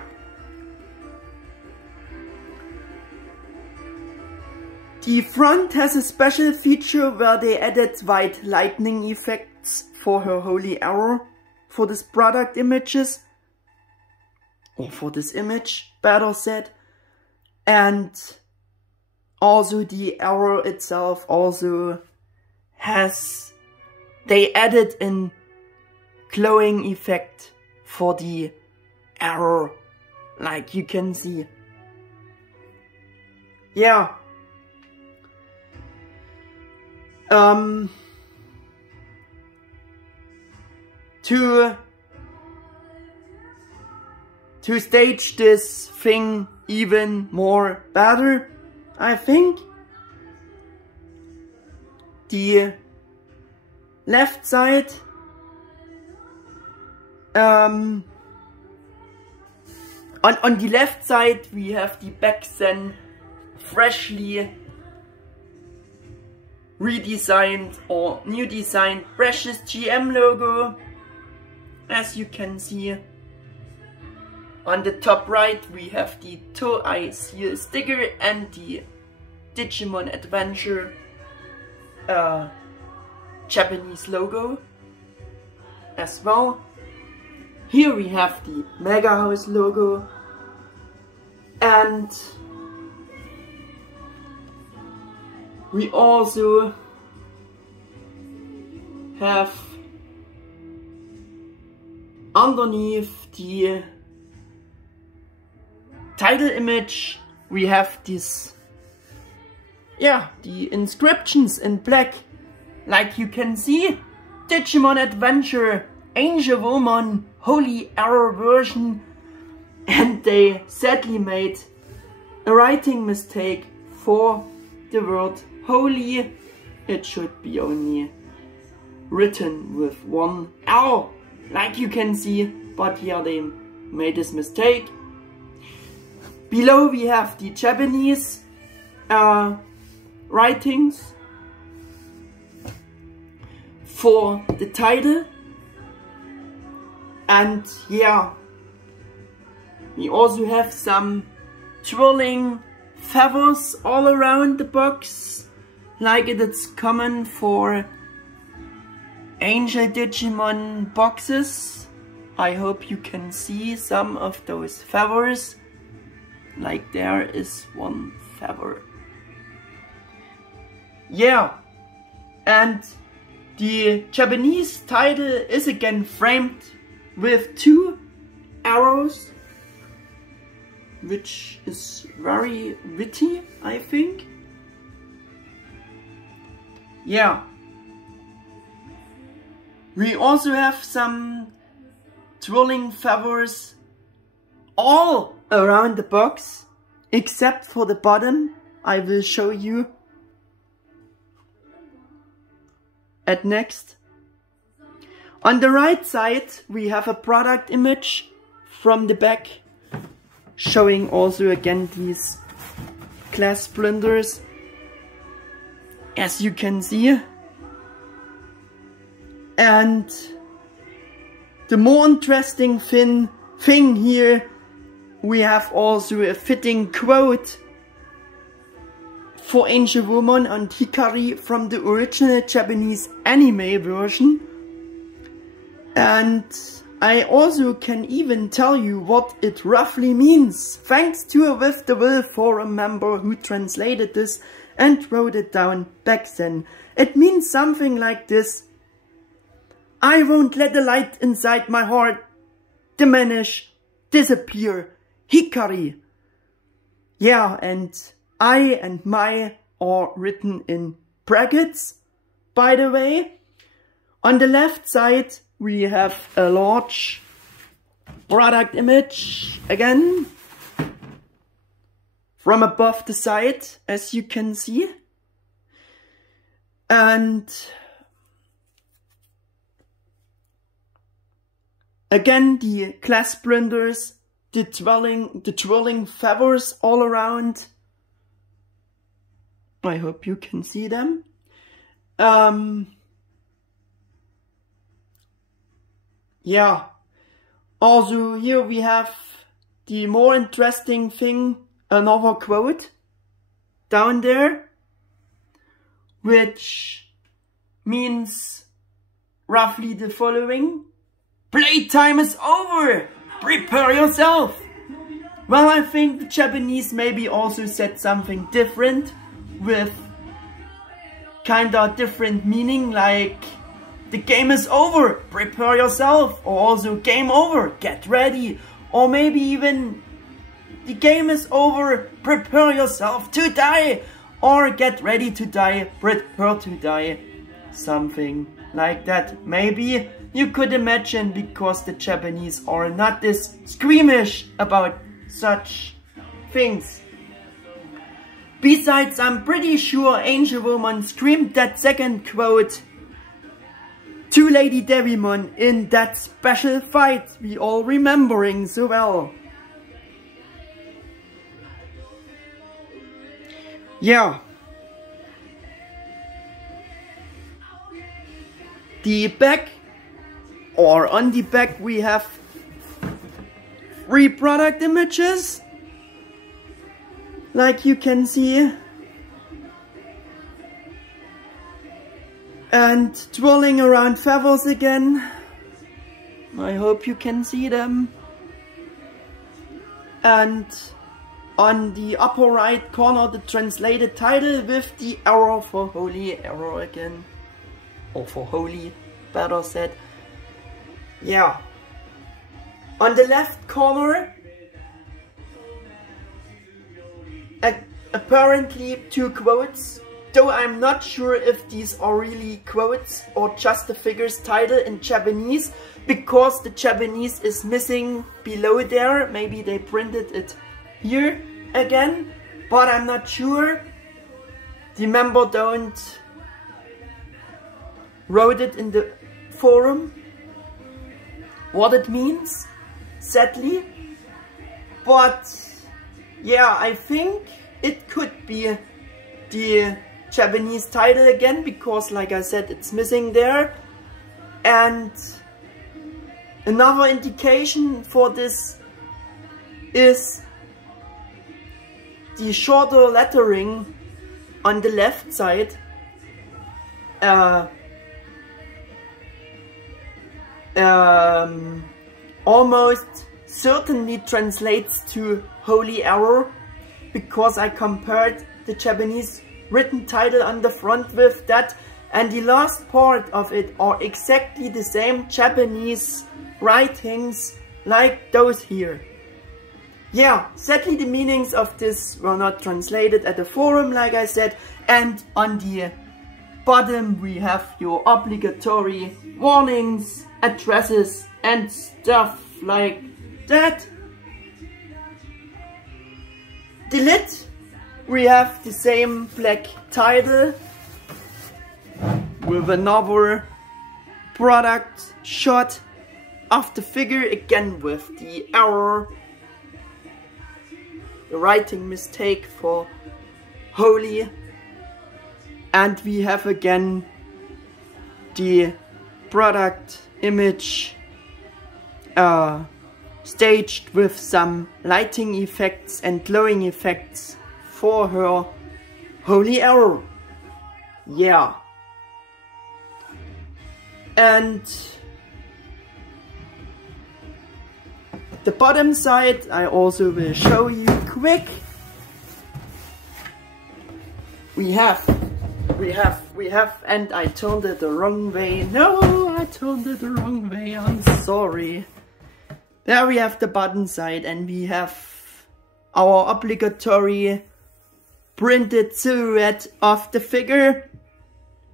The front has a special feature where they added white lightning effects for her holy arrow, for this product images, or for this image, better said. And also the arrow itself also has, they added in glowing effect for the arrow, like you can see. Yeah. To stage this thing even more better, I think the left side on the left side we have the back then freshly redesigned or new designed Precious G.E.M logo, as you can see. On the top right we have the Toei seal sticker and the Digimon Adventure Japanese logo as well. Here we have the MegaHouse logo, and we also have underneath the title image, we have this, yeah, the inscriptions in black, like you can see. Digimon Adventure, Angewomon Holy Arrow version, and they sadly made a writing mistake for the word holy. It should be only written with one L, like you can see, but here they made this mistake. Below we have the Japanese writings for the title, and yeah, we also have some twirling feathers all around the box, like it is common for Angel Digimon boxes. I hope you can see some of those feathers. Like there is one feather. Yeah, and the Japanese title is again framed with 2 arrows, which is very witty, I think. Yeah. We also have some twirling feathers all around the box, except for the bottom. I will show you at next. On the right side we have a product image from the back, showing also again these glass splinters, as you can see. And the more interesting thing here, we have also a fitting quote for Angewomon and Hikari from the original Japanese anime version. And I also can even tell you what it roughly means, thanks to a With the Will forum member who translated this and wrote it down back then. It means something like this: I won't let the light inside my heart diminish, disappear, Hikari. Yeah, and I and my are written in brackets, by the way. On the left side we have a large product image, again, from above the side, as you can see. And again, the glass splinters, the twirling feathers all around. I hope you can see them. Yeah. Also here we have the more interesting thing, another quote down there, which means roughly the following: playtime is over! Prepare yourself! Well, I think the Japanese maybe also said something different, with kinda different meaning, like the game is over, prepare yourself, or also game over, get ready, or maybe even the game is over, prepare yourself to die, or get ready to die, prepare to die, something like that. Maybe you could imagine, because the Japanese are not this squeamish about such things. Besides, I'm pretty sure Angewomon screamed that second quote to Lady Devimon in that special fight we all remembering so well. Yeah. The back, or on the back, we have 3 product images, like you can see, and twirling around feathers again. I hope you can see them. And on the upper right corner, the translated title with the arrow for Holy Arrow again, or for Holy, better said. Yeah. On the left corner, apparently 2 quotes, though I'm not sure if these are really quotes or just the figure's title in Japanese, because the Japanese is missing below there. Maybe they printed it here again, but I'm not sure. The member don't wrote it in the forum what it means, sadly. But yeah, I think it could be the Japanese title again, because like I said, it's missing there. And another indication for this is the shorter lettering on the left side. almost certainly translates to Holy Arrow, because I compared the Japanese written title on the front with that, and the last part of it are exactly the same Japanese writings like those here. Yeah, sadly the meanings of this were not translated at the forum, like I said, and on the bottom we have your obligatory warnings, addresses and stuff like that. The lid, we have the same black title with another product shot of the figure, again with the error, the writing mistake for Holy, and we have again the product image staged with some lighting effects and glowing effects for her Holy Arrow. Yeah. And the bottom side I also will show you quick. We have, and I turned it the wrong way. No, I turned it the wrong way, I'm sorry. There we have the bottom side, and we have our obligatory printed silhouette of the figure,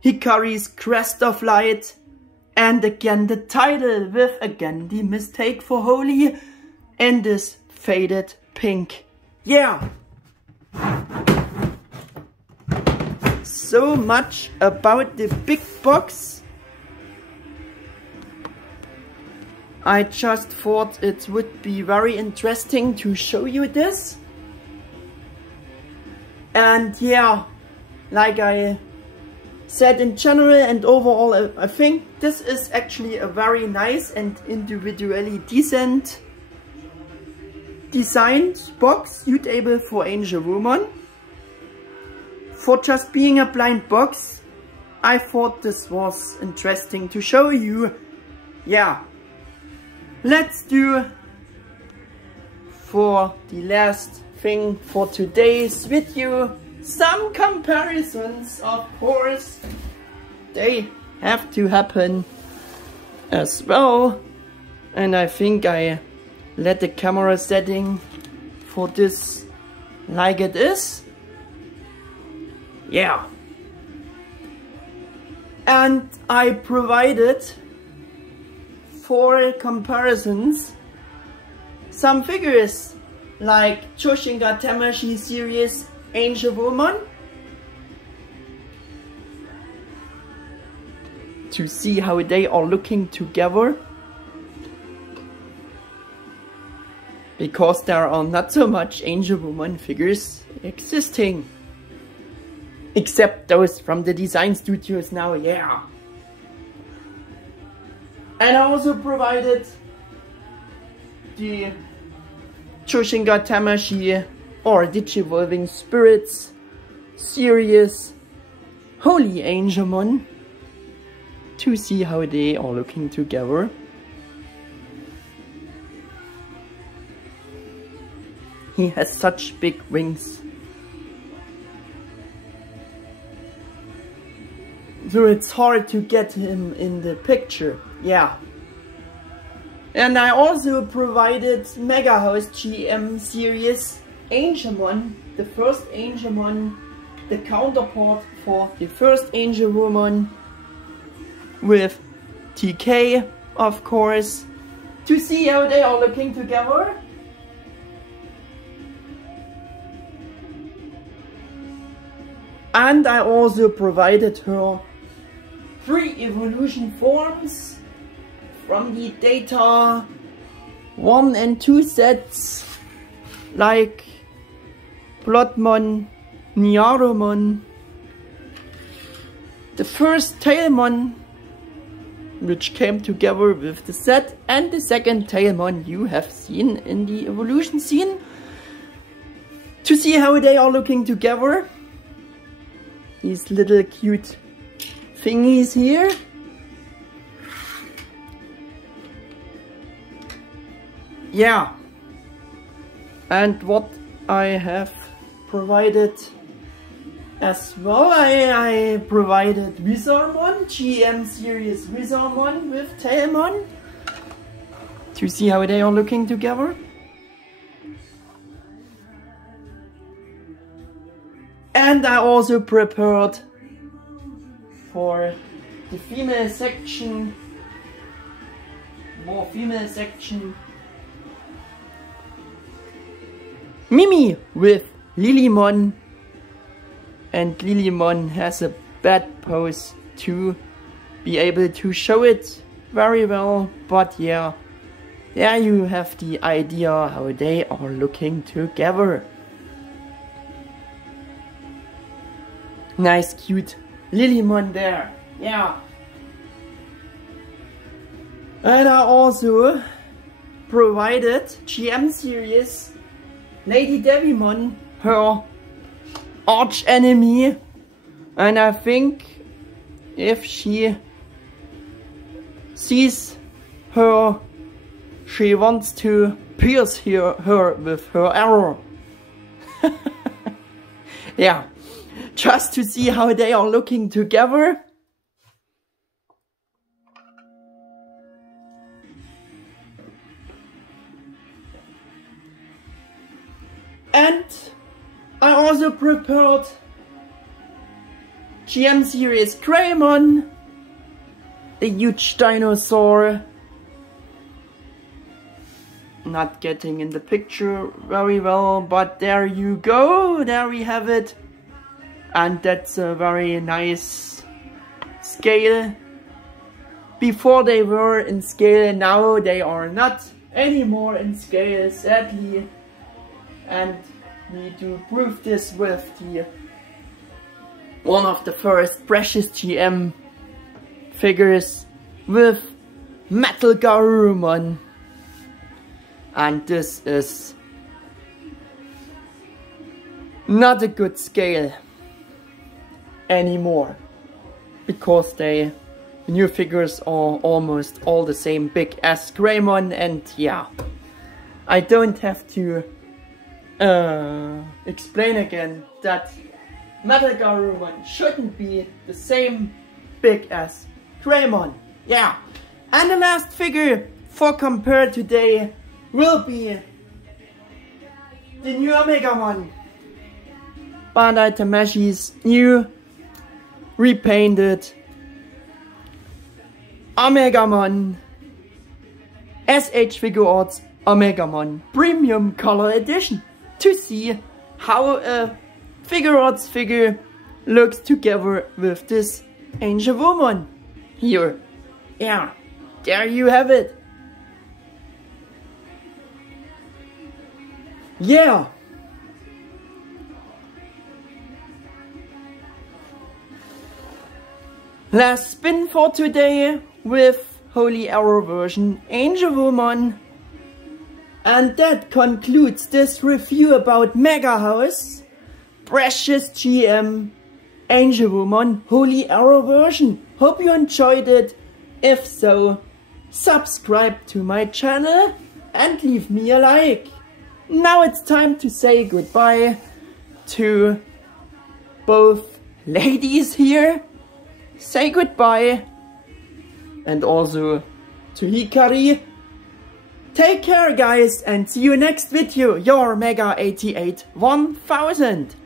Hikari's crest of light, and again the title with again the mistake for Holy in this faded pink. Yeah! So much about the big box. I just thought it would be very interesting to show you this. And yeah, like I said in general and overall, I think this is actually a very nice and individually decent designed box suitable for Angewomon. For just being a blind box, I thought this was interesting to show you. Yeah. Let's do for the last thing for today's video some comparisons. Of course, they have to happen as well, and I think I let the camera setting for this like it is. Yeah. And I provided for comparisons some figures like Choshinga Tamashii series Angewomon, to see how they are looking together, because there are not so much Angewomon figures existing, except those from the design studios now. Yeah. And I also provided the Choshinga Tamashii or Digivolving Spirits series Holy Angewomon, to see how they are looking together. He has such big wings, so it's hard to get him in the picture. Yeah. And I also provided MegaHouse G.E.M. series Angewomon, the first Angewomon, the counterpart for the first Angewomon with TK, of course, to see how they are looking together. And I also provided her 3 evolution forms from the Data 1 and 2 sets, like Bloodmon, Nyaromon, the first Tailmon, which came together with the set, and the second Tailmon you have seen in the evolution scene, to see how they are looking together. These little cute thingies here. yeah. And what I have provided as well, I provided Wizardmon, G.E.M series Wizardmon with Tailmon to see how they are looking together. And I also prepared for the female section, more female section, Mimi with Lilymon. And Lilymon has a bad pose to be able to show it very well, but yeah, there you have the idea how they are looking together. Nice cute Lilymon there, yeah. And I also provided G.E.M series Lady Devimon, her arch enemy, and I think if she sees her, she wants to pierce her with her arrow. Yeah, just to see how they are looking together. And I also prepared G.E.M series Greymon, the huge dinosaur. Not getting in the picture very well, but there you go, there we have it. And that's a very nice scale. Before they were in scale, now they are not anymore in scale, sadly. And we do prove this with the one of the first Precious G.E.M figures with Metal Garurumon. And this is not a good scale anymore, because the new figures are almost all the same big as Greymon, and yeah, I don't have to explain again that Metal Garurumon shouldn't be the same big as Greymon. Yeah, and the last figure for Compare today will be the new Omegamon, Bandai Tamashi's new repainted Omegamon SH Figure Arts Omegamon Premium Color Edition, to see how a Figure Arts figure looks together with this Angewomon here. Yeah, there you have it. Yeah. Last spin for today with Holy Arrow version Angewomon. And that concludes this review about MegaHouse Precious G.E.M Angewomon Holy Arrow version. Hope you enjoyed it. If so, subscribe to my channel and leave me a like. Now it's time to say goodbye to both ladies here. Say goodbye. And also to Hikari. Take care guys, and see you next video. Your Mega 88 1000.